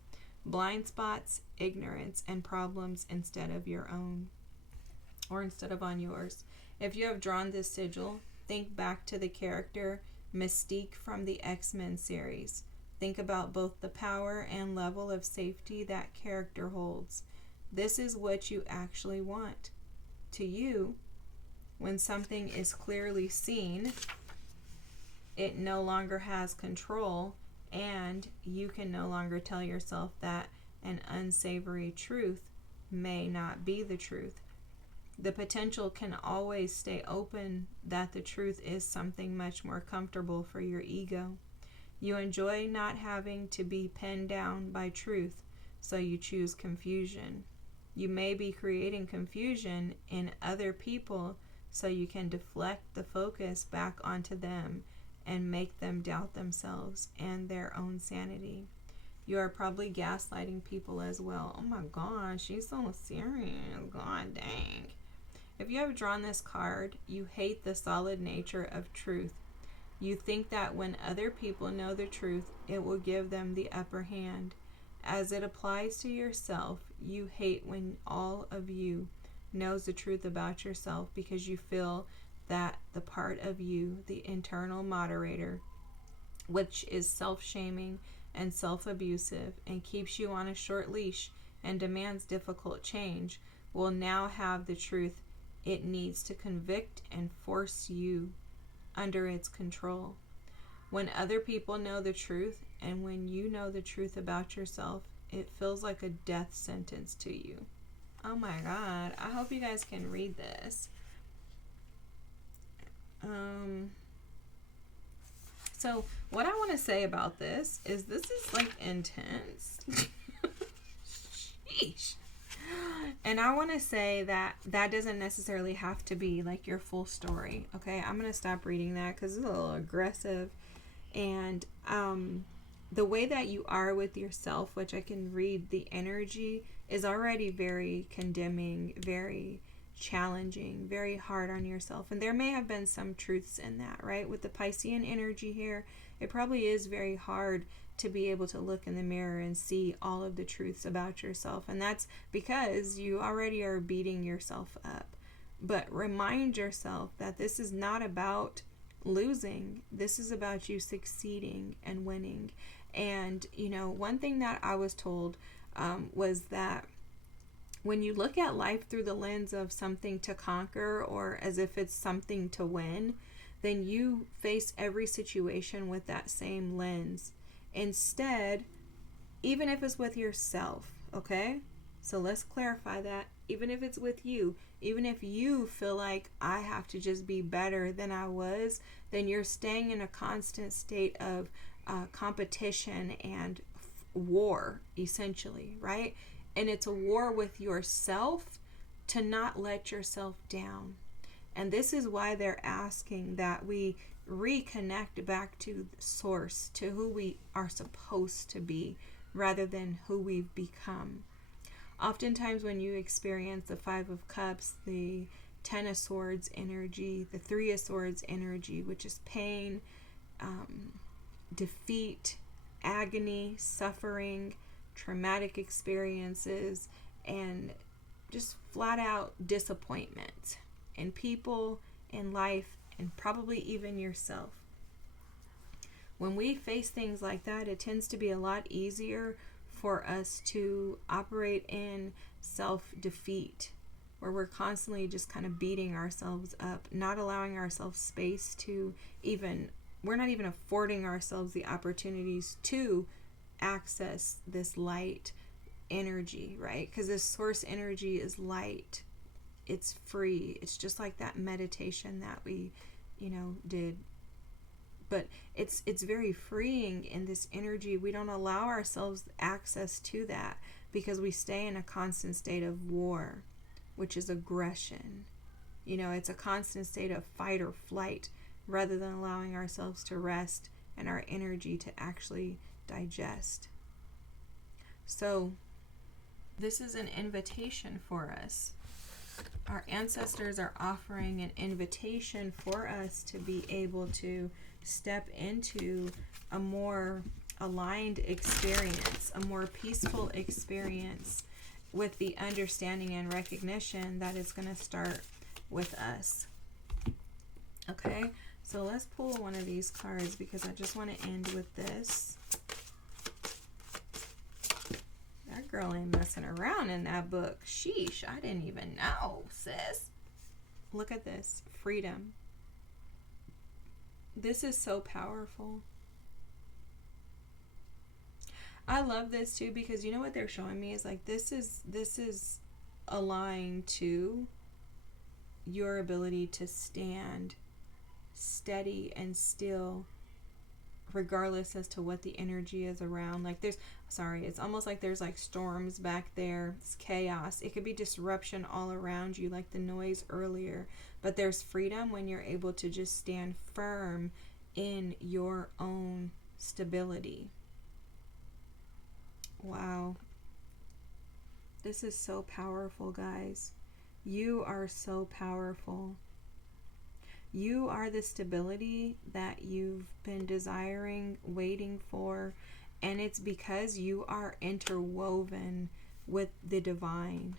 blind spots, ignorance, and problems instead of your own, or instead of on yours. If you have drawn this sigil, think back to the character Mystique from the X-Men series. Think about both the power and level of safety that character holds. This is what you actually want. To you, when something is clearly seen, it no longer has control, and you can no longer tell yourself that an unsavory truth may not be the truth. The potential can always stay open that the truth is something much more comfortable for your ego. You enjoy not having to be pinned down by truth, so you choose confusion. You may be creating confusion in other people so you can deflect the focus back onto them and make them doubt themselves and their own sanity. You are probably gaslighting people as well. Oh my gosh, she's so serious. God dang. If you have drawn this card, you hate the solid nature of truth. You think that when other people know the truth, it will give them the upper hand. As it applies to yourself, you hate when all of you knows the truth about yourself, because you feel that the part of you, the internal moderator, which is self-shaming and self-abusive and keeps you on a short leash and demands difficult change, will now have the truth it needs to convict and force you under its control. When other people know the truth, and when you know the truth about yourself, it feels like a death sentence to you. Oh my God, I hope you guys can read this. So what I want to say about this is like intense. Sheesh. And I want to say that doesn't necessarily have to be like your full story. Okay, I'm going to stop reading that because it's a little aggressive. And the way that you are with yourself, which I can read the energy, is already very condemning, very challenging, very hard on yourself. And there may have been some truths in that, right? With the Piscean energy here, it probably is very hard to be able to look in the mirror and see all of the truths about yourself. And that's because you already are beating yourself up. But remind yourself that this is not about losing. This is about you succeeding and winning. And, you know, one thing that I was told was that when you look at life through the lens of something to conquer, or as if it's something to win, then you face every situation with that same lens. Instead, even if it's with yourself, okay? So let's clarify that. Even if it's with you, even if you feel like I have to just be better than I was, then you're staying in a constant state of competition and war, essentially, right? And it's a war with yourself to not let yourself down. And this is why they're asking that we reconnect back to the source, to who we are supposed to be, rather than who we've become. Oftentimes when you experience the Five of Cups, the Ten of Swords energy, the Three of Swords energy, which is pain, defeat, agony, suffering, traumatic experiences, and just flat out disappointment in people, in life, and probably even yourself. when we face things like that, it tends to be a lot easier for us to operate in self-defeat, where we're constantly just kind of beating ourselves up, not allowing ourselves space to even, we're not even affording ourselves the opportunities to access this light energy, right? Because this source energy is light. It's free. It's just like that meditation that we, did. But it's very freeing in this energy. We don't allow ourselves access to that because we stay in a constant state of war, which is aggression. It's a constant state of fight or flight rather than allowing ourselves to rest and our energy to actually digest. So this is an invitation for us. Our ancestors are offering an invitation for us to be able to step into a more aligned experience, a more peaceful experience, with the understanding and recognition that it's going to start with us. Okay, so let's pull one of these cards because I just want to end with this. That girl ain't messing around in that book. Sheesh, I didn't even know, sis. Look at this. Freedom. This is so powerful. I love this too because you know what they're showing me is like this is aligned to your ability to stand steady and still regardless as to what the energy is around. Like it's almost like there's like storms back there. It's chaos. It could be disruption all around you like the noise earlier. But there's freedom when you're able to just stand firm in your own stability. Wow. This is so powerful, guys. You are so powerful. You are the stability that you've been desiring, waiting for, and it's because you are interwoven with the divine.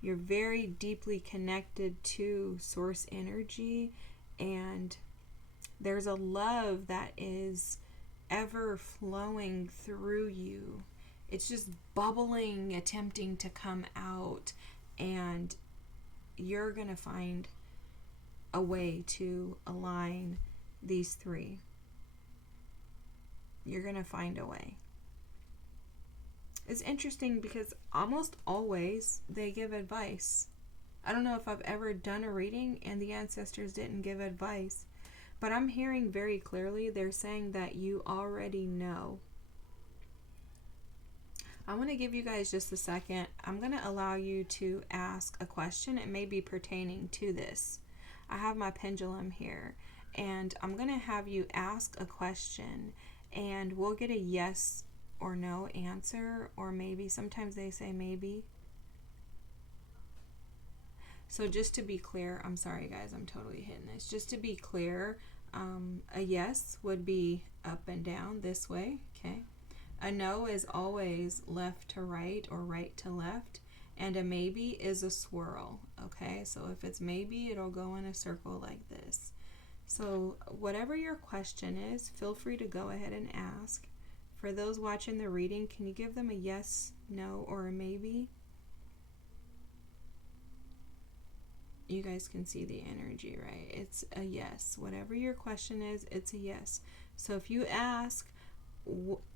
You're very deeply connected to source energy, and there's a love that is ever flowing through you. It's just bubbling, attempting to come out, and you're going to find a way to align these three. You're going to find a way. It's interesting because almost always they give advice. I don't know if I've ever done a reading and the ancestors didn't give advice, but I'm hearing very clearly they're saying that you already know. I want to give you guys just a second. I'm going to allow you to ask a question. It may be pertaining to this. I have my pendulum here, and I'm going to have you ask a question, and we'll get a yes or no answer, or maybe. Sometimes they say maybe. So just to be clear, I'm sorry guys, I'm totally hitting this. Just to be clear, a yes would be up and down this way, okay? A no is always left to right or right to left. And a maybe is a swirl, okay? So if it's maybe, it'll go in a circle like this. So whatever your question is, feel free to go ahead and ask. For those watching the reading, can you give them a yes, no, or a maybe? You guys can see the energy, right? It's a yes. Whatever your question is, it's a yes. So if you ask,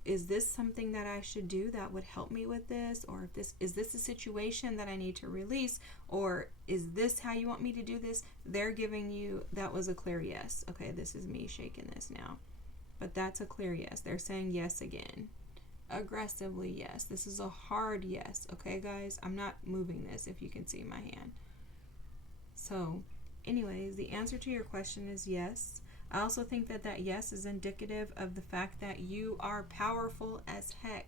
is this something that I should do that would help me with this? Or is this a situation that I need to release? Or is this how you want me to do this? They're giving you, that was a clear yes. Okay, this is me shaking this now. But that's a clear yes. They're saying yes again. Aggressively yes. This is a hard yes. Okay, guys? I'm not moving this if you can see my hand. So, anyways, the answer to your question is yes. I also think that yes is indicative of the fact that you are powerful as heck.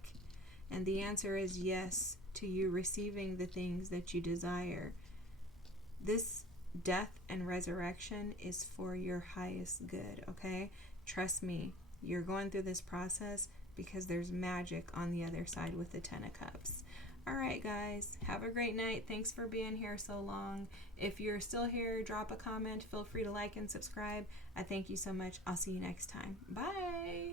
And the answer is yes to you receiving the things that you desire. This death and resurrection is for your highest good, okay? Trust me, you're going through this process because there's magic on the other side with the Ten of Cups. All right, guys, have a great night. Thanks for being here so long. If you're still here, drop a comment. Feel free to like and subscribe. I thank you so much. I'll see you next time. Bye.